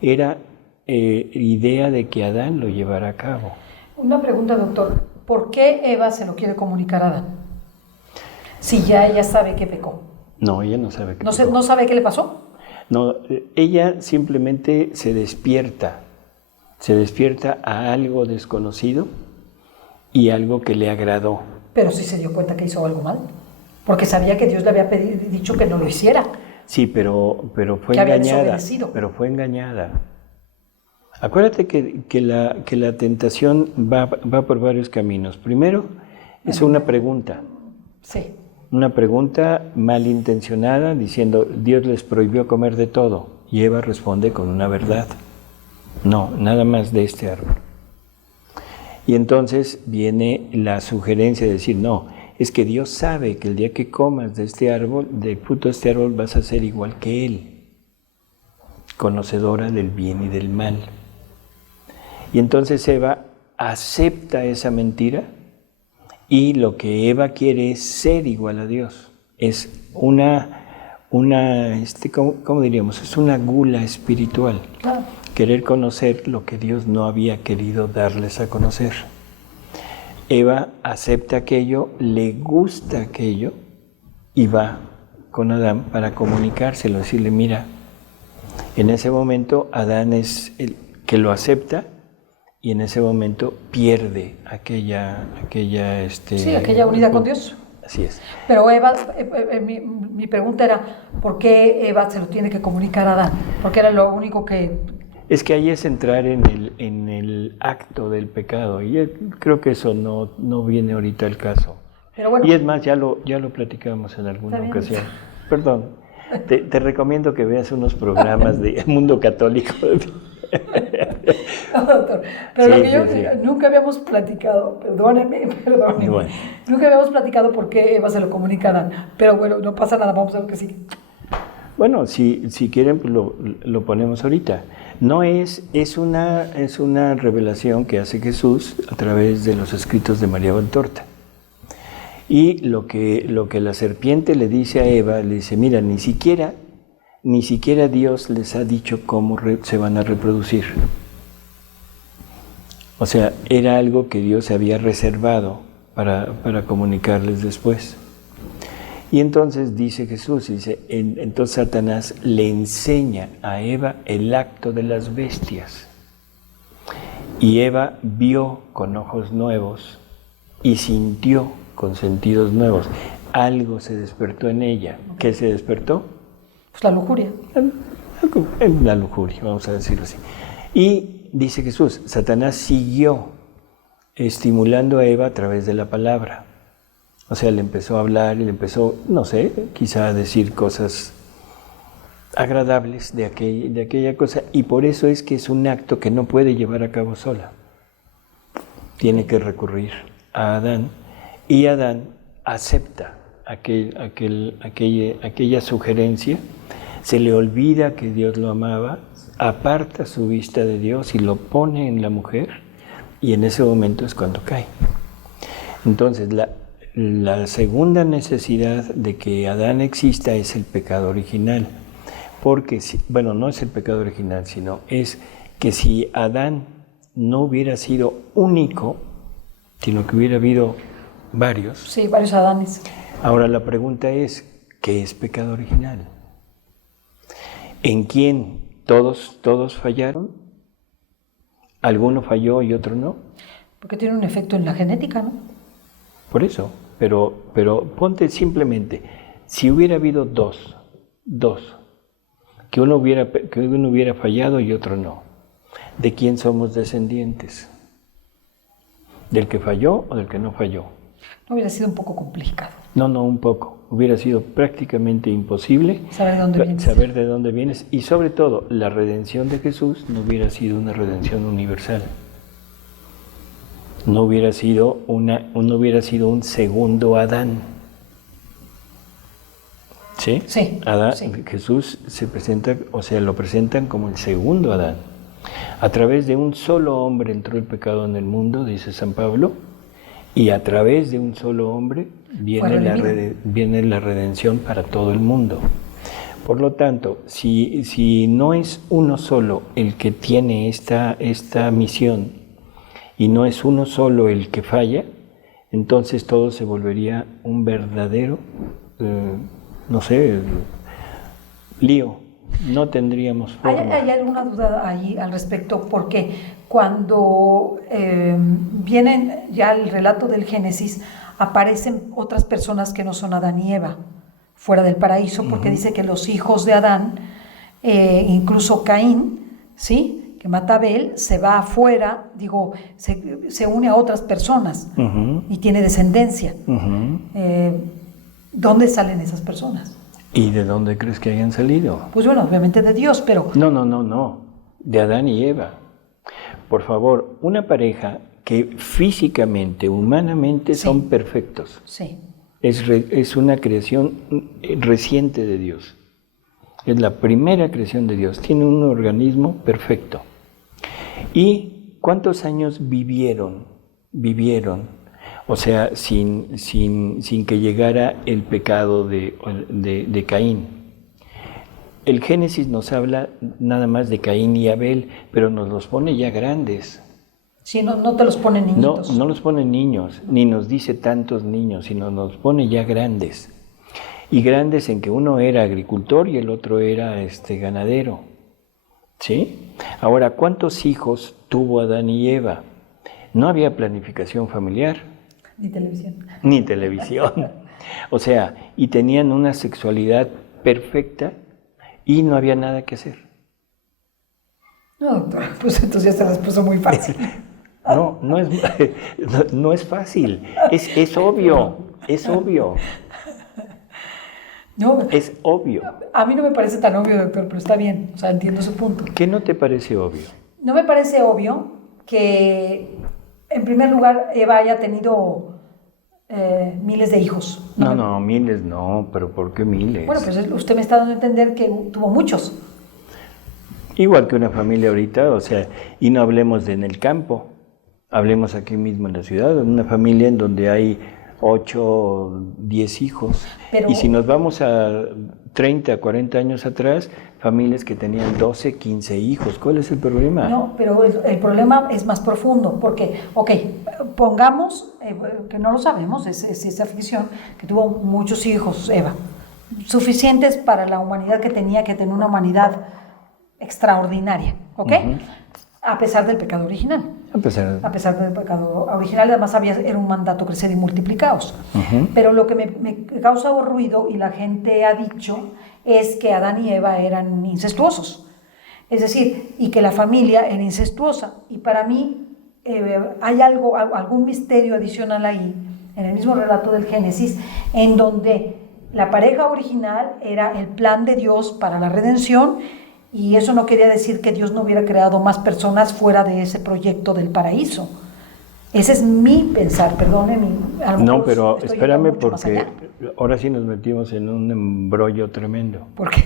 era idea de que Adán lo llevara a cabo. Una pregunta, doctor. ¿Por qué Eva se lo quiere comunicar a Adán? Si ya ella sabe que pecó. No, ella no sabe que pecó. ¿No sabe qué le pasó? No, ella simplemente se despierta a algo desconocido y algo que le agradó. Pero sí se dio cuenta que hizo algo mal, porque sabía que Dios le había dicho que no lo hiciera. Sí, pero fue que engañada. Pero fue engañada. Acuérdate que la tentación va por varios caminos. Primero, es una pregunta. Sí. Una pregunta malintencionada diciendo, Dios les prohibió comer de todo. Y Eva responde con una verdad. No, nada más de este árbol. Y entonces viene la sugerencia de decir, no, es que Dios sabe que el día que comas de este árbol, del fruto de este árbol, vas a ser igual que Él, conocedora del bien y del mal. Y entonces Eva acepta esa mentira y lo que Eva quiere es ser igual a Dios. Es ¿cómo diríamos? Es una gula espiritual. Claro. Querer conocer lo que Dios no había querido darles a conocer. Eva acepta aquello, le gusta aquello y va con Adán para comunicárselo, decirle, mira, en ese momento Adán es el que lo acepta y en ese momento pierde aquella unidad con Dios. Así es. Pero Eva, mi pregunta era, ¿por qué Eva se lo tiene que comunicar a Adán? Porque era lo único que... Es que ahí es entrar en el acto del pecado, y creo que eso no viene ahorita al caso. Pero bueno, y es más, ya lo platicamos en alguna ocasión. Perdón, te recomiendo que veas unos programas de Mundo Católico. No, doctor, pero sí, lo que nunca habíamos platicado, perdóneme, bueno. Nunca habíamos platicado por qué Eva se lo comunica a Adán, pero bueno, no pasa nada, vamos a ver lo que sigue. Bueno, si quieren, pues lo ponemos ahorita. No es una revelación que hace Jesús a través de los escritos de María Valtorta. Y lo que la serpiente le dice a Eva, le dice, mira, ni siquiera Dios les ha dicho cómo se van a reproducir. O sea, era algo que Dios había reservado para comunicarles después. Y entonces dice Jesús, entonces Satanás le enseña a Eva el acto de las bestias. Y Eva vio con ojos nuevos y sintió con sentidos nuevos. Algo se despertó en ella. ¿Qué se despertó? Pues la lujuria. La lujuria, vamos a decirlo así. Y dice Jesús, Satanás siguió estimulando a Eva a través de la palabra. O sea, le empezó a hablar y le empezó, no sé, quizá a decir cosas agradables de aquella cosa. Y por eso es que es un acto que no puede llevar a cabo sola. Tiene que recurrir a Adán. Y Adán acepta aquella sugerencia, se le olvida que Dios lo amaba, aparta su vista de Dios y lo pone en la mujer, y en ese momento es cuando cae. Entonces, la segunda necesidad de que Adán exista es el pecado original, porque, bueno, no es el pecado original, sino es que si Adán no hubiera sido único, sino que hubiera habido varios. Sí, varios Adanes. Ahora la pregunta es, ¿qué es pecado original? ¿En quién todos fallaron? ¿Alguno falló y otro no? Porque tiene un efecto en la genética, ¿no? Por eso, pero ponte simplemente, si hubiera habido dos, que uno hubiera fallado y otro no, ¿de quién somos descendientes? ¿Del que falló o del que no falló? No hubiera sido un poco complicado. No, un poco. Hubiera sido prácticamente imposible saber de dónde vienes. Y sobre todo, la redención de Jesús no hubiera sido una redención universal. No hubiera sido un segundo Adán. ¿Sí? Sí. Adán, sí. Jesús lo presentan como el segundo Adán. A través de un solo hombre entró el pecado en el mundo, dice San Pablo, y a través de un solo hombre viene la redención para todo el mundo. Por lo tanto, si no es uno solo el que tiene esta misión y no es uno solo el que falla, entonces todo se volvería un verdadero, lío. No tendríamos forma. ¿Hay alguna duda ahí al respecto? Porque cuando vienen ya el relato del Génesis, aparecen otras personas que no son Adán y Eva, fuera del paraíso, porque dice que los hijos de Adán, incluso Caín, ¿sí?, que mata a Abel, se va afuera, se une a otras personas y tiene descendencia. ¿Dónde salen esas personas? ¿Y de dónde crees que hayan salido? Pues bueno, obviamente de Dios, pero... No. De Adán y Eva. Por favor, una pareja que físicamente, humanamente son perfectos. Sí. Es una creación reciente de Dios. Es la primera creación de Dios. Tiene un organismo perfecto. ¿Y cuántos años vivieron? O sea, sin que llegara el pecado de Caín. El Génesis nos habla nada más de Caín y Abel, pero nos los pone ya grandes. Sí, no te los pone niñitos. No los pone niños, ni nos dice tantos niños, sino nos pone ya grandes. Y grandes en que uno era agricultor y el otro era ganadero. ¿Sí? Ahora, ¿cuántos hijos tuvo Adán y Eva? No había planificación familiar. Ni televisión. O sea, y tenían una sexualidad perfecta y no había nada que hacer. No, pues entonces ya se las puso muy fácil. No es fácil. Es obvio. Es obvio. No, es obvio. A mí no me parece tan obvio, doctor, pero está bien. O sea, entiendo su punto. ¿Qué no te parece obvio? No me parece obvio que, en primer lugar, Eva haya tenido miles de hijos. No, miles no, pero ¿por qué miles? Bueno, pues usted me está dando a entender que tuvo muchos. Igual que una familia ahorita, o sea, y no hablemos de en el campo, hablemos aquí mismo en la ciudad, una familia en donde hay 8, 10 hijos. Pero- Y si nos vamos a 30, 40 años atrás, familias que tenían 12, 15 hijos. ¿Cuál es el problema? No, pero el problema es más profundo, porque, ok, pongamos, que no lo sabemos, es esa ficción, que tuvo muchos hijos, Eva, suficientes para la humanidad que tenía que tener una humanidad extraordinaria, ¿ok? A pesar del pecado original. A pesar del pecado original, además era un mandato crecer y multiplicaos. Pero lo que me causa ruido y la gente ha dicho es que Adán y Eva eran incestuosos. Es decir, y que la familia era incestuosa. Y para mí hay algún misterio adicional ahí, en el mismo relato del Génesis, en donde la pareja original era el plan de Dios para la redención, y eso no quería decir que Dios no hubiera creado más personas fuera de ese proyecto del paraíso. Ese es mi pensar, perdone. No, pero estoy espérame, yendo mucho más porque allá. ahora sí nos metimos en un embrollo tremendo. ¿Por qué?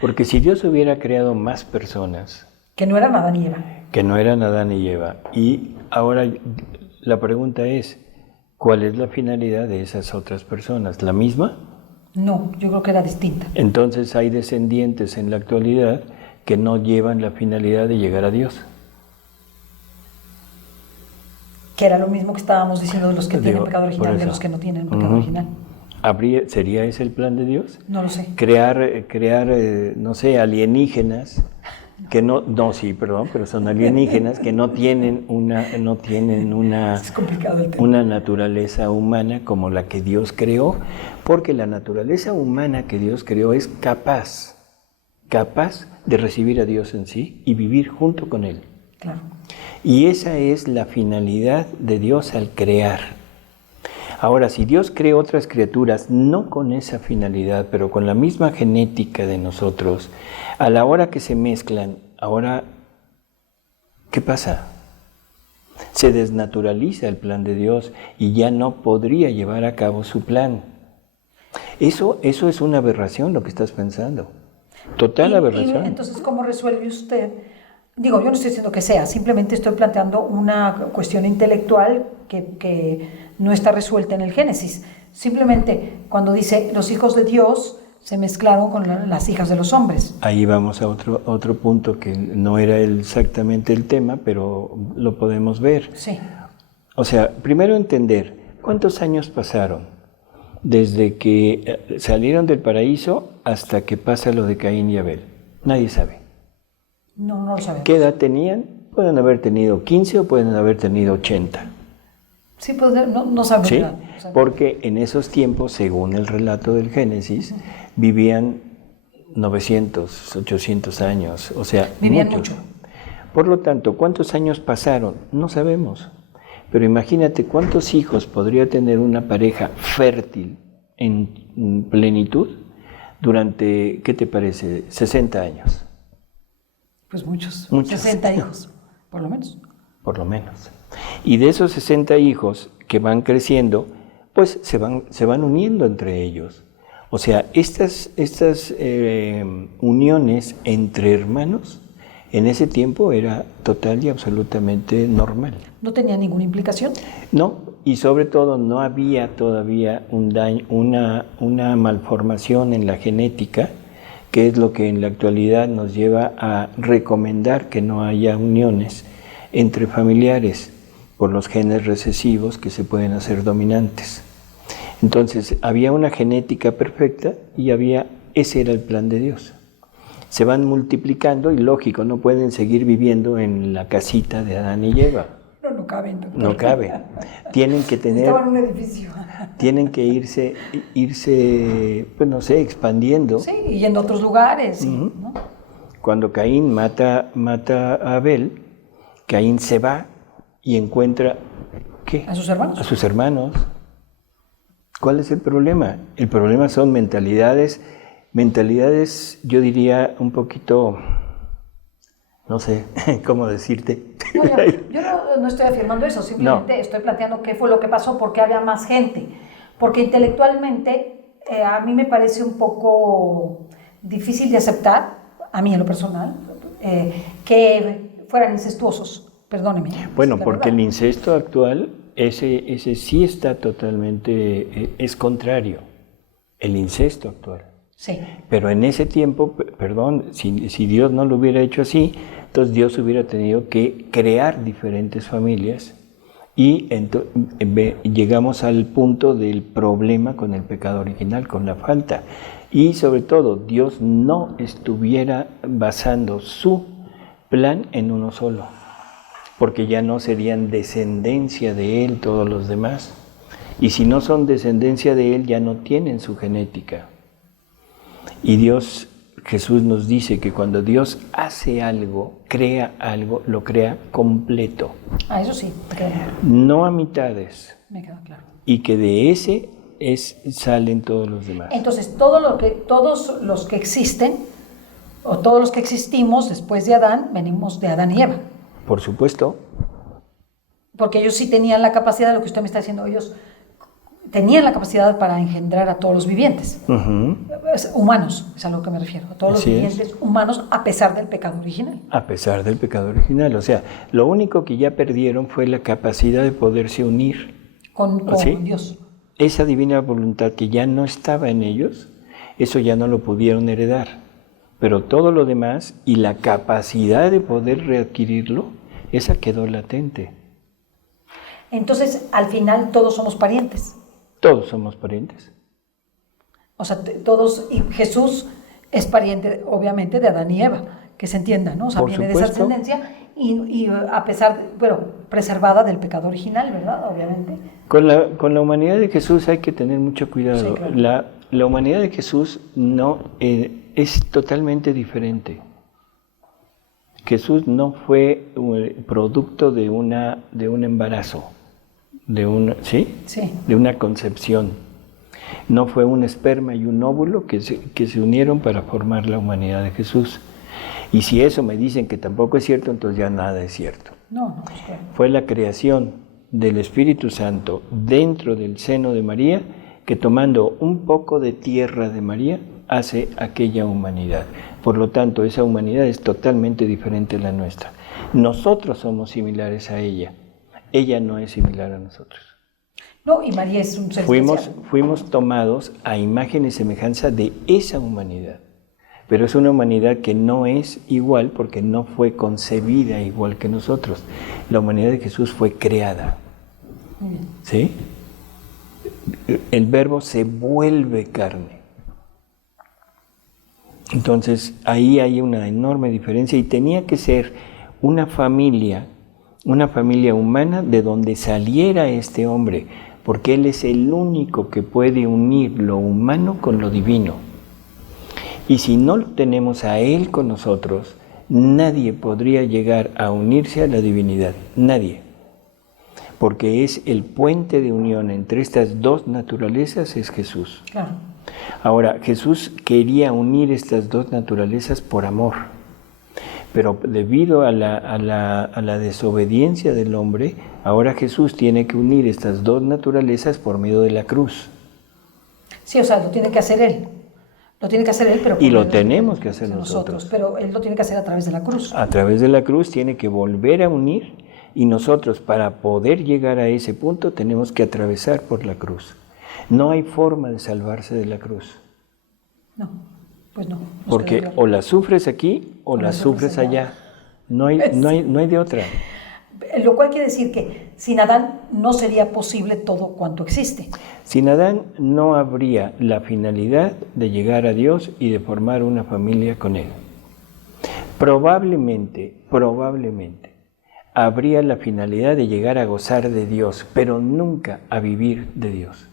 Porque si Dios hubiera creado más personas Que no eran Adán y Eva. que no eran Adán y Eva, y ahora la pregunta es, ¿cuál es la finalidad de esas otras personas? ¿La misma? No, yo creo que era distinta. Entonces hay descendientes en la actualidad que no llevan la finalidad de llegar a Dios. Que era lo mismo que estábamos diciendo de los que tienen pecado original por de eso. los que no tienen pecado original. ¿Sería ese el plan de Dios? No lo sé. Crear no sé, alienígenas que pero son alienígenas que no tienen una Es complicado el tema. una naturaleza humana como la que Dios creó, porque la naturaleza humana que Dios creó es capaz de recibir a Dios en sí y vivir junto con Él. Claro. Y esa es la finalidad de Dios al crear. Ahora, si Dios creó otras criaturas, no con esa finalidad, pero con la misma genética de nosotros, a la hora que se mezclan, ahora, ¿qué pasa? Se desnaturaliza el plan de Dios y ya no podría llevar a cabo su plan. Eso es una aberración lo que estás pensando. Total aberración. Y entonces, ¿cómo resuelve usted? Digo, yo no estoy diciendo que sea, simplemente estoy planteando una cuestión intelectual que no está resuelta en el Génesis. Simplemente cuando dice los hijos de Dios se mezclaron con las hijas de los hombres. Ahí vamos a otro punto que no era exactamente el tema, pero lo podemos ver. Sí. O sea, primero entender, ¿cuántos años pasaron desde que salieron del paraíso hasta que pasa lo de Caín y Abel? Nadie sabe. No lo sabemos. ¿Qué edad tenían? Pueden haber tenido 15 o pueden haber tenido 80. Sí, pues no sabemos. ¿Sí? Nada. Porque en esos tiempos, según el relato del Génesis, vivían 900, 800 años, o sea, vivían muchos. mucho. Por lo tanto, ¿cuántos años pasaron? No sabemos. Pero imagínate cuántos hijos podría tener una pareja fértil en plenitud durante, ¿qué te parece? 60 años. Pues muchos. Muchos. 60 hijos, por lo menos. Por lo menos. Y de esos 60 hijos que van creciendo, pues se van uniendo entre ellos. O sea, estas uniones entre hermanos en ese tiempo era total y absolutamente normal. ¿No tenía ninguna implicación? No, y sobre todo no había todavía una malformación en la genética, que es lo que en la actualidad nos lleva a recomendar que no haya uniones entre familiares por los genes recesivos que se pueden hacer dominantes. Entonces, había una genética perfecta y ese era el plan de Dios. Se van multiplicando y lógico, no pueden seguir viviendo en la casita de Adán y Eva. No caben. Doctor. No cabe. Tienen que tener... Estaban en un edificio. Tienen que irse, pues no sé, expandiendo. Sí, y yendo a otros lugares. Sí, ¿no? Cuando Caín mata a Abel, Caín se va y encuentra, ¿qué? ¿A sus hermanos? A sus hermanos. ¿Cuál es el problema? El problema son mentalidades, yo diría un poquito, no sé cómo decirte. No, yo no estoy afirmando eso, simplemente estoy planteando qué fue lo que pasó, por qué había más gente. Porque intelectualmente a mí me parece un poco difícil de aceptar, a mí en lo personal, que fueran incestuosos, perdóneme. Bueno, porque el incesto actual ese sí está totalmente, es contrario, el incesto actual. Sí. Pero en ese tiempo, perdón, si Dios no lo hubiera hecho así, entonces Dios hubiera tenido que crear diferentes familias y llegamos al punto del problema con el pecado original, con la falta. Y sobre todo, Dios no estuviera basando su plan en uno solo, porque ya no serían descendencia de Él todos los demás. Y si no son descendencia de Él, ya no tienen su genética. Y Jesús nos dice que cuando Dios hace algo, crea algo, lo crea completo. Eso sí, me quedó claro. No a mitades. Me quedó claro. Y que de ese salen todos los demás. Entonces, todos los que existen, o todos los que existimos después de Adán, venimos de Adán y Eva. Por supuesto. Porque ellos sí tenían la capacidad, de lo que usted me está diciendo, ellos tenían la capacidad para engendrar a todos los vivientes. Humanos, es a lo que me refiero, a todos los vivientes humanos, a pesar del pecado original. A pesar del pecado original, o sea, lo único que ya perdieron fue la capacidad de poderse unir con Dios. Esa divina voluntad que ya no estaba en ellos, eso ya no lo pudieron heredar. Pero todo lo demás y la capacidad de poder readquirirlo, esa quedó latente. Entonces, al final, todos somos parientes. Todos somos parientes. O sea, todos, y Jesús es pariente, obviamente, de Adán y Eva, que se entienda, ¿no? O sea, Por viene supuesto. de esa ascendencia y a pesar, preservada del pecado original, ¿verdad? Obviamente. Con la humanidad de Jesús hay que tener mucho cuidado. Sí, claro. La humanidad de Jesús no es totalmente diferente. Jesús no fue producto de un embarazo, de una concepción. No fue un esperma y un óvulo que se unieron para formar la humanidad de Jesús. Y si eso me dicen que tampoco es cierto, entonces ya nada es cierto. No, pues claro. Fue la creación del Espíritu Santo dentro del seno de María, que tomando un poco de tierra de María, hace aquella humanidad. Por lo tanto, esa humanidad es totalmente diferente a la nuestra. Nosotros somos similares a ella. Ella no es similar a nosotros. No, y María es un ser especial. Fuimos tomados a imagen y semejanza de esa humanidad. Pero es una humanidad que no es igual porque no fue concebida igual que nosotros. La humanidad de Jesús fue creada. Muy bien. ¿Sí? El Verbo se vuelve carne. Entonces, ahí hay una enorme diferencia y tenía que ser una familia humana de donde saliera este hombre, porque él es el único que puede unir lo humano con lo divino. Y si no lo tenemos a él con nosotros, nadie podría llegar a unirse a la divinidad, nadie. Porque es el puente de unión entre estas dos naturalezas, es Jesús. Claro. Ahora, Jesús quería unir estas dos naturalezas por amor, pero debido a la desobediencia del hombre, ahora Jesús tiene que unir estas dos naturalezas por medio de la cruz. Sí, o sea, lo tiene que hacer Él. Lo tiene que hacer Él, pero... Y lo tenemos que hacer nosotros. Pero Él lo tiene que hacer a través de la cruz. A través de la cruz tiene que volver a unir y nosotros para poder llegar a ese punto tenemos que atravesar por la cruz. No hay forma de salvarse de la cruz. No, pues no. Porque o la sufres aquí o la sufres allá. No hay de otra. Lo cual quiere decir que sin Adán no sería posible todo cuanto existe. Sin Adán no habría la finalidad de llegar a Dios y de formar una familia con Él. Probablemente, habría la finalidad de llegar a gozar de Dios, pero nunca a vivir de Dios.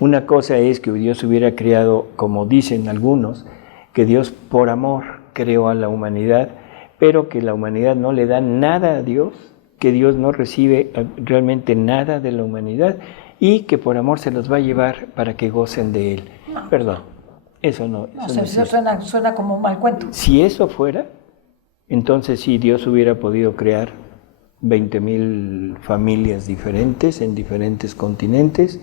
Una cosa es que Dios hubiera creado, como dicen algunos, que Dios por amor creó a la humanidad, pero que la humanidad no le da nada a Dios, que Dios no recibe realmente nada de la humanidad y que por amor se los va a llevar para que gocen de Él. No. Perdón, eso no. Eso suena como un mal cuento. Si eso fuera, entonces sí, Dios hubiera podido crear 20,000 familias diferentes en diferentes continentes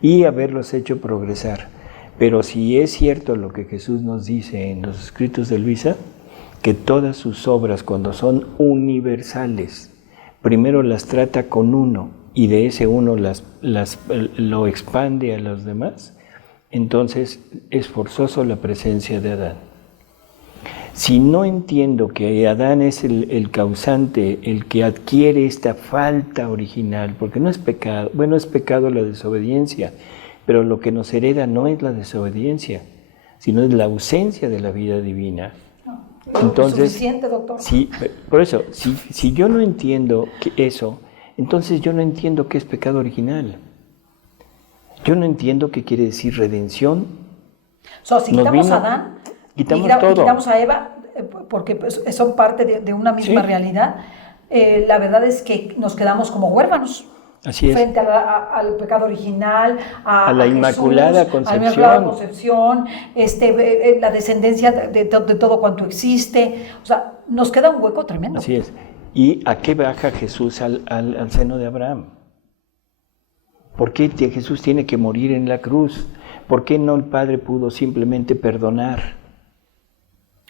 y haberlos hecho progresar. Pero si es cierto lo que Jesús nos dice en los escritos de Luisa, que todas sus obras cuando son universales, primero las trata con uno y de ese uno lo expande a los demás, entonces es forzoso la presencia de Adán. Si no entiendo que Adán es el causante, el que adquiere esta falta original, porque no es pecado, bueno, es pecado la desobediencia, pero lo que nos hereda no es la desobediencia, sino es la ausencia de la vida divina. Entonces, es suficiente, doctor. Sí, por eso, si yo no entiendo eso, entonces yo no entiendo qué es pecado original. Yo no entiendo qué quiere decir redención. Si quitamos a Adán, quitamos y todo. quitamos a Eva, porque pues, son parte de una misma realidad, la verdad es que nos quedamos como huérfanos. Así es. Frente al pecado original, a la Jesús, Inmaculada Concepción. a la Inmaculada Concepción, la descendencia de todo cuanto existe. O sea, nos queda un hueco tremendo. Así es. ¿Y a qué baja Jesús al seno de Abraham? ¿Por qué Jesús tiene que morir en la cruz? ¿Por qué no el Padre pudo simplemente perdonar?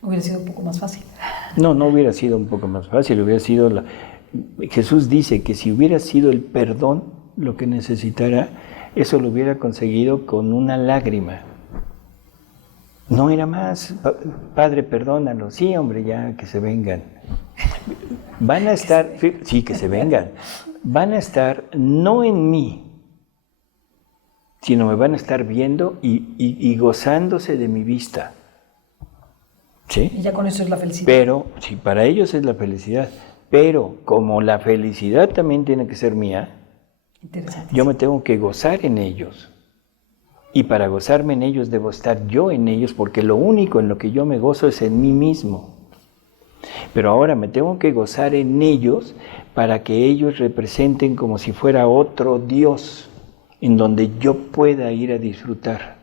Hubiera sido un poco más fácil. No hubiera sido un poco más fácil, hubiera sido Jesús dice que si hubiera sido el perdón lo que necesitara, eso lo hubiera conseguido con una lágrima. No era más, Padre, perdónalo. Sí, hombre, ya, que se vengan. Van a estar, sí, que se vengan. Van a estar no en mí, sino me van a estar viendo y gozándose de mi vista. ¿Sí? Y ya con eso es la felicidad. Pero, sí, para ellos es la felicidad. Pero como la felicidad también tiene que ser mía, yo me tengo que gozar en ellos. Y para gozarme en ellos debo estar yo en ellos, porque lo único en lo que yo me gozo es en mí mismo. Pero ahora me tengo que gozar en ellos para que ellos representen como si fuera otro Dios en donde yo pueda ir a disfrutar.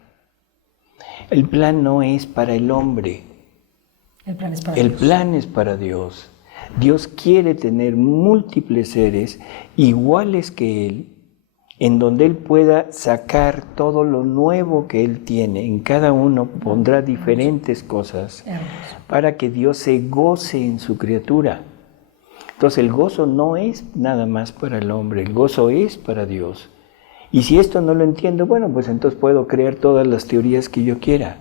El plan no es para el hombre. El plan es para El Dios. plan es para Dios. Dios quiere tener múltiples seres iguales que Él, en donde Él pueda sacar todo lo nuevo que Él tiene. En cada uno pondrá diferentes cosas para que Dios se goce en su criatura. Entonces el gozo no es nada más para el hombre, el gozo es para Dios. Y si esto no lo entiendo, bueno, pues entonces puedo crear todas las teorías que yo quiera.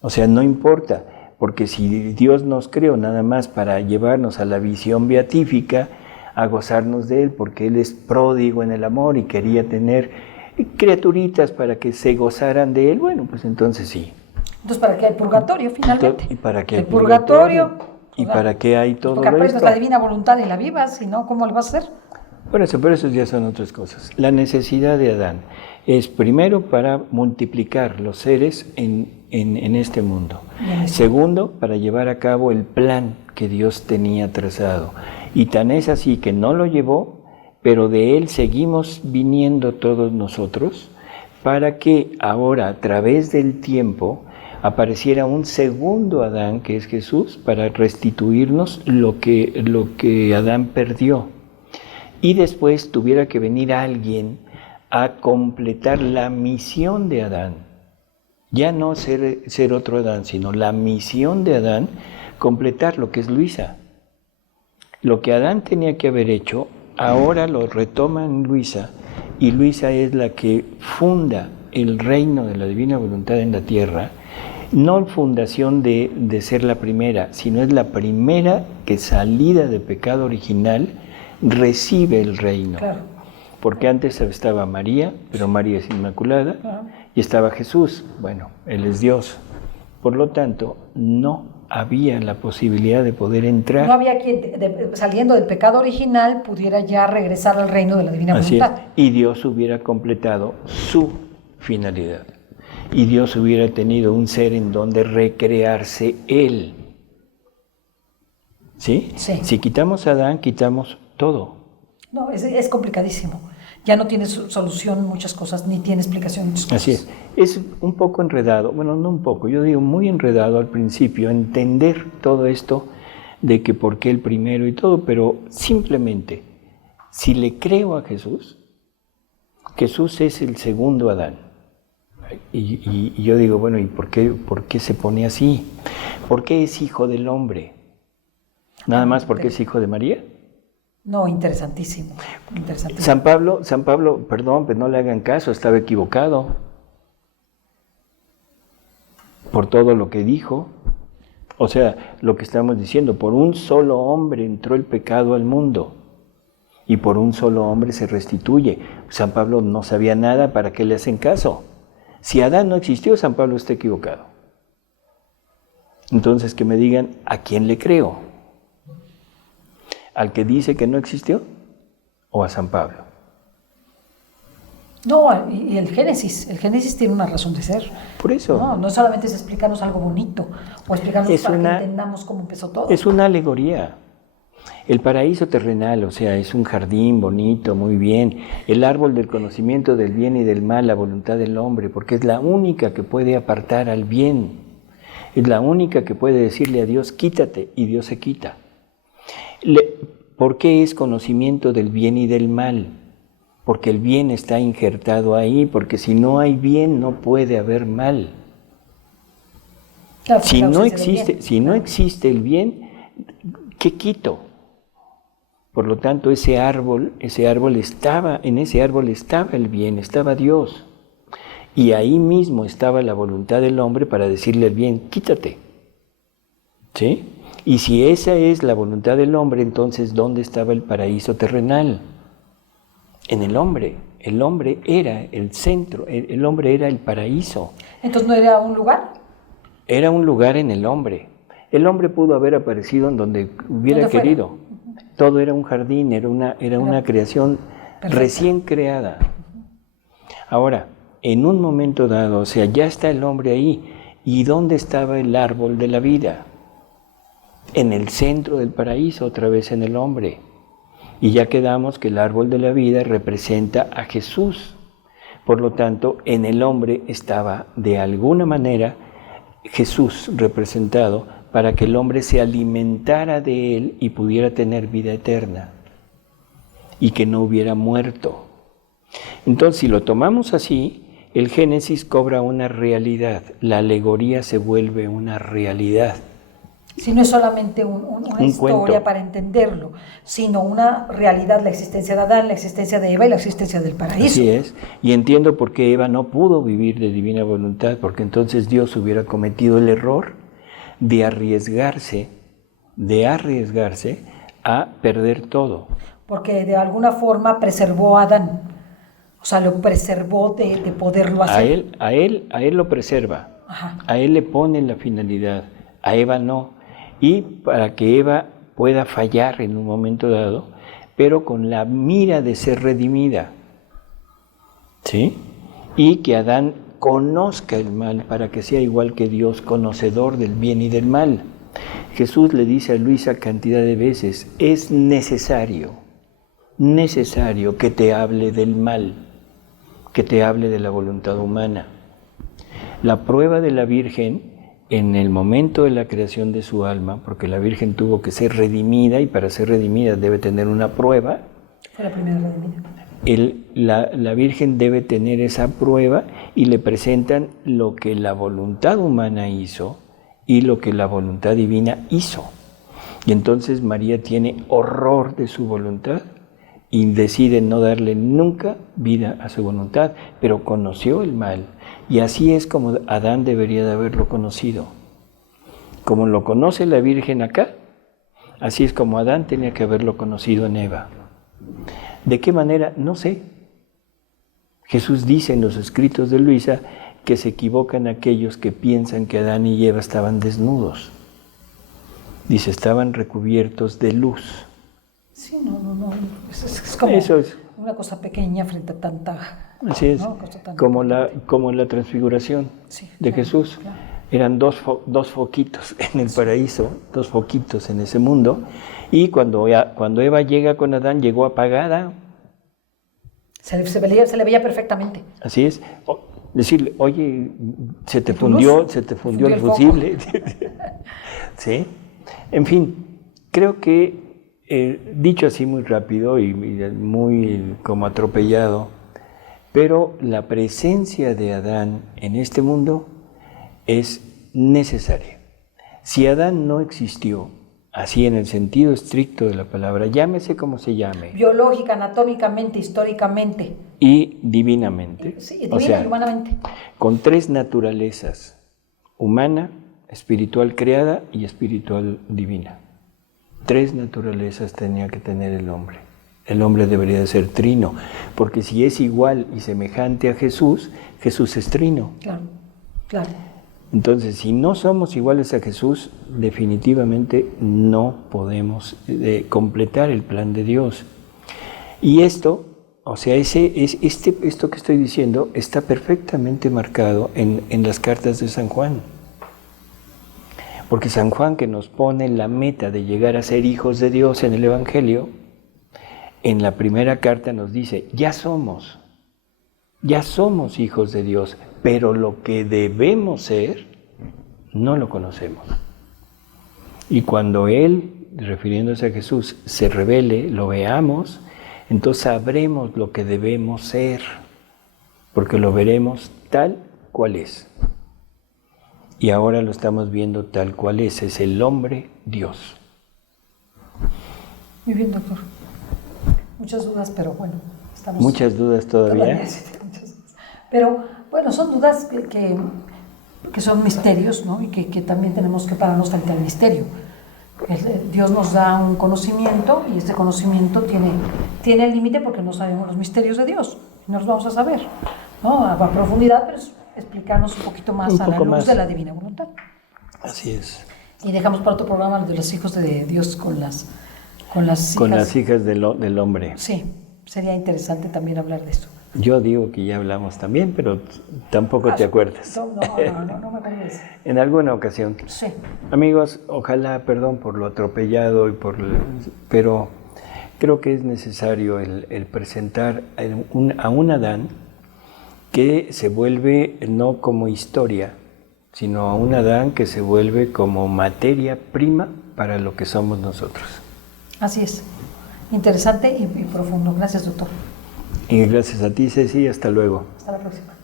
O sea, no importa. Porque si Dios nos creó nada más para llevarnos a la visión beatífica, a gozarnos de Él, porque Él es pródigo en el amor y quería tener criaturitas para que se gozaran de Él, bueno, pues entonces sí. Entonces, ¿para qué hay purgatorio finalmente? ¿Y para qué hay purgatorio? ¿Y para qué hay todo esto? Porque aprendes la divina voluntad y la vivas, si no, ¿cómo lo vas a hacer? Por eso ya son otras cosas. La necesidad de Adán es primero para multiplicar los seres en este mundo. Segundo, para llevar a cabo el plan que Dios tenía trazado. Y tan es así que no lo llevó, pero de Él seguimos viniendo todos nosotros para que ahora, a través del tiempo, apareciera un segundo Adán, que es Jesús, para restituirnos lo que Adán perdió. Y después tuviera que venir alguien a completar la misión de Adán. Ya no ser otro Adán, sino la misión de Adán, completar lo que es Luisa. Lo que Adán tenía que haber hecho, ahora lo retoma en Luisa, y Luisa es la que funda el reino de la divina voluntad en la tierra, no fundación de ser la primera, sino es la primera que, salida de pecado original, recibe el reino. Claro. Porque antes estaba María, pero María es inmaculada, y estaba Jesús, bueno, Él es Dios. Por lo tanto, no había la posibilidad de poder entrar. No había quien, saliendo del pecado original, pudiera ya regresar al reino de la divina voluntad. Así es, y Dios hubiera completado su finalidad. Y Dios hubiera tenido un ser en donde recrearse Él. ¿Sí? Sí. Si quitamos a Adán, quitamos todo. No, es complicadísimo. Ya no tiene solución muchas cosas, ni tiene explicación muchas cosas. Así es un poco enredado, bueno, no un poco, yo digo muy enredado al principio, entender todo esto de que por qué el primero y todo, pero simplemente, si le creo a Jesús, Jesús es el segundo Adán. Y yo digo, bueno, ¿y por qué se pone así? ¿Por qué es hijo del hombre? ¿Nada más porque es hijo de María? No, interesantísimo, interesantísimo. San Pablo, perdón, pero no le hagan caso, estaba equivocado por todo lo que dijo. O sea, lo que estamos diciendo, por un solo hombre entró el pecado al mundo y por un solo hombre se restituye. San Pablo no sabía nada, ¿para qué le hacen caso? Si Adán no existió, San Pablo está equivocado. Entonces que me digan, ¿a quién le creo? ¿Al que dice que no existió o a San Pablo? No, y el Génesis tiene una razón de ser. Por eso. No solamente es explicarnos algo bonito o explicarnos para que entendamos cómo empezó todo. Es una alegoría. El paraíso terrenal, o sea, es un jardín bonito, muy bien. El árbol del conocimiento del bien y del mal, la voluntad del hombre, porque es la única que puede apartar al bien. Es la única que puede decirle a Dios, quítate, y Dios se quita. ¿Por qué es conocimiento del bien y del mal? Porque el bien está injertado ahí, porque si no hay bien no puede haber mal. Claro, si no existe el bien, ¿qué quito? Por lo tanto, en ese árbol estaba el bien, estaba Dios. Y ahí mismo estaba la voluntad del hombre para decirle al bien, quítate. ¿Sí? Y si esa es la voluntad del hombre, entonces, ¿dónde estaba el paraíso terrenal? En el hombre. El hombre era el centro, el hombre era el paraíso. ¿Entonces no era un lugar? Era un lugar en el hombre. El hombre pudo haber aparecido en donde hubiera querido. Todo era un jardín, era una creación recién creada. Ahora, en un momento dado, o sea, ya está el hombre ahí. ¿Y dónde estaba el árbol de la vida? En el centro del paraíso, otra vez en el hombre. Y ya quedamos que el árbol de la vida representa a Jesús. Por lo tanto, en el hombre estaba de alguna manera Jesús representado para que el hombre se alimentara de él y pudiera tener vida eterna y que no hubiera muerto. Entonces, si lo tomamos así, el Génesis cobra una realidad, la alegoría se vuelve una realidad. Si no es solamente una historia cuento para entenderlo, sino una realidad, la existencia de Adán, la existencia de Eva y la existencia del paraíso. Así es, y entiendo por qué Eva no pudo vivir de divina voluntad, porque entonces Dios hubiera cometido el error de arriesgarse a perder todo. Porque de alguna forma preservó a Adán, o sea, lo preservó de poderlo hacer. A él lo preserva, Ajá. A él le pone la finalidad, a Eva no. Y para que Eva pueda fallar en un momento dado, pero con la mira de ser redimida, ¿sí? Y que Adán conozca el mal para que sea igual que Dios, conocedor del bien y del mal. Jesús le dice a Luisa cantidad de veces, es necesario que te hable del mal, que te hable de la voluntad humana. La prueba de la Virgen en el momento de la creación de su alma, porque la Virgen tuvo que ser redimida y para ser redimida debe tener una prueba. Fue la primera redimida. La Virgen debe tener esa prueba y le presentan lo que la voluntad humana hizo y lo que la voluntad divina hizo. Y entonces María tiene horror de su voluntad y decide no darle nunca vida a su voluntad, pero conoció el mal. Y así es como Adán debería de haberlo conocido. Como lo conoce la Virgen acá, así es como Adán tenía que haberlo conocido en Eva. ¿De qué manera? No sé. Jesús dice en los escritos de Luisa que se equivocan aquellos que piensan que Adán y Eva estaban desnudos. Dice, estaban recubiertos de luz. Sí, no. Es como Eso es una cosa pequeña frente a tanta... Así es, ¿no? como la transfiguración de Jesús. Claro. Eran dos foquitos en el paraíso, dos foquitos en ese mundo. Y cuando Eva llega con Adán, llegó apagada. Se le veía perfectamente. Así es. Decirle, oye, se te fundió el fusible. ¿Sí? En fin, creo que dicho así muy rápido y muy como atropellado, pero la presencia de Adán en este mundo es necesaria. Si Adán no existió, así en el sentido estricto de la palabra, llámese como se llame, Biológica, anatómicamente, históricamente. y divinamente. Sí, divina y humanamente. Con 3 naturalezas, humana, espiritual creada y espiritual divina. 3 naturalezas tenía que tener el hombre. El hombre debería de ser trino, porque si es igual y semejante a Jesús, Jesús es trino. Claro, claro. Entonces, si no somos iguales a Jesús, definitivamente no podemos completar el plan de Dios. Y esto, o sea, esto que estoy diciendo está perfectamente marcado en las cartas de San Juan. Porque San Juan, que nos pone la meta de llegar a ser hijos de Dios en el Evangelio, en la primera carta nos dice, ya somos hijos de Dios, pero lo que debemos ser, no lo conocemos. Y cuando Él, refiriéndose a Jesús, se revele, lo veamos, entonces sabremos lo que debemos ser, porque lo veremos tal cual es. Y ahora lo estamos viendo tal cual es el hombre Dios. Muy bien, doctor. Muchas dudas, pero bueno, estamos... ¿Muchas dudas todavía? Sí, muchas dudas. Pero bueno, son dudas que son misterios, ¿no? Y que también tenemos que pararnos frente al misterio. Dios nos da un conocimiento y este conocimiento tiene el límite porque no sabemos los misterios de Dios. No los vamos a saber, ¿no? A profundidad, pero explicarnos un poquito más a la luz de la divina voluntad. Así es. Y dejamos para otro programa lo de los hijos de Dios con las hijas del hombre. Sí, sería interesante también hablar de esto. Yo digo que ya hablamos también, pero tampoco te acuerdas. No me acuerdo. En alguna ocasión. Sí. Amigos, ojalá, perdón por lo atropellado, pero creo que es necesario el presentar a un Adán que se vuelve no como historia, sino a un Adán que se vuelve como materia prima para lo que somos nosotros. Así es. Interesante y profundo. Gracias, doctor. Y gracias a ti, Ceci. Hasta luego. Hasta la próxima.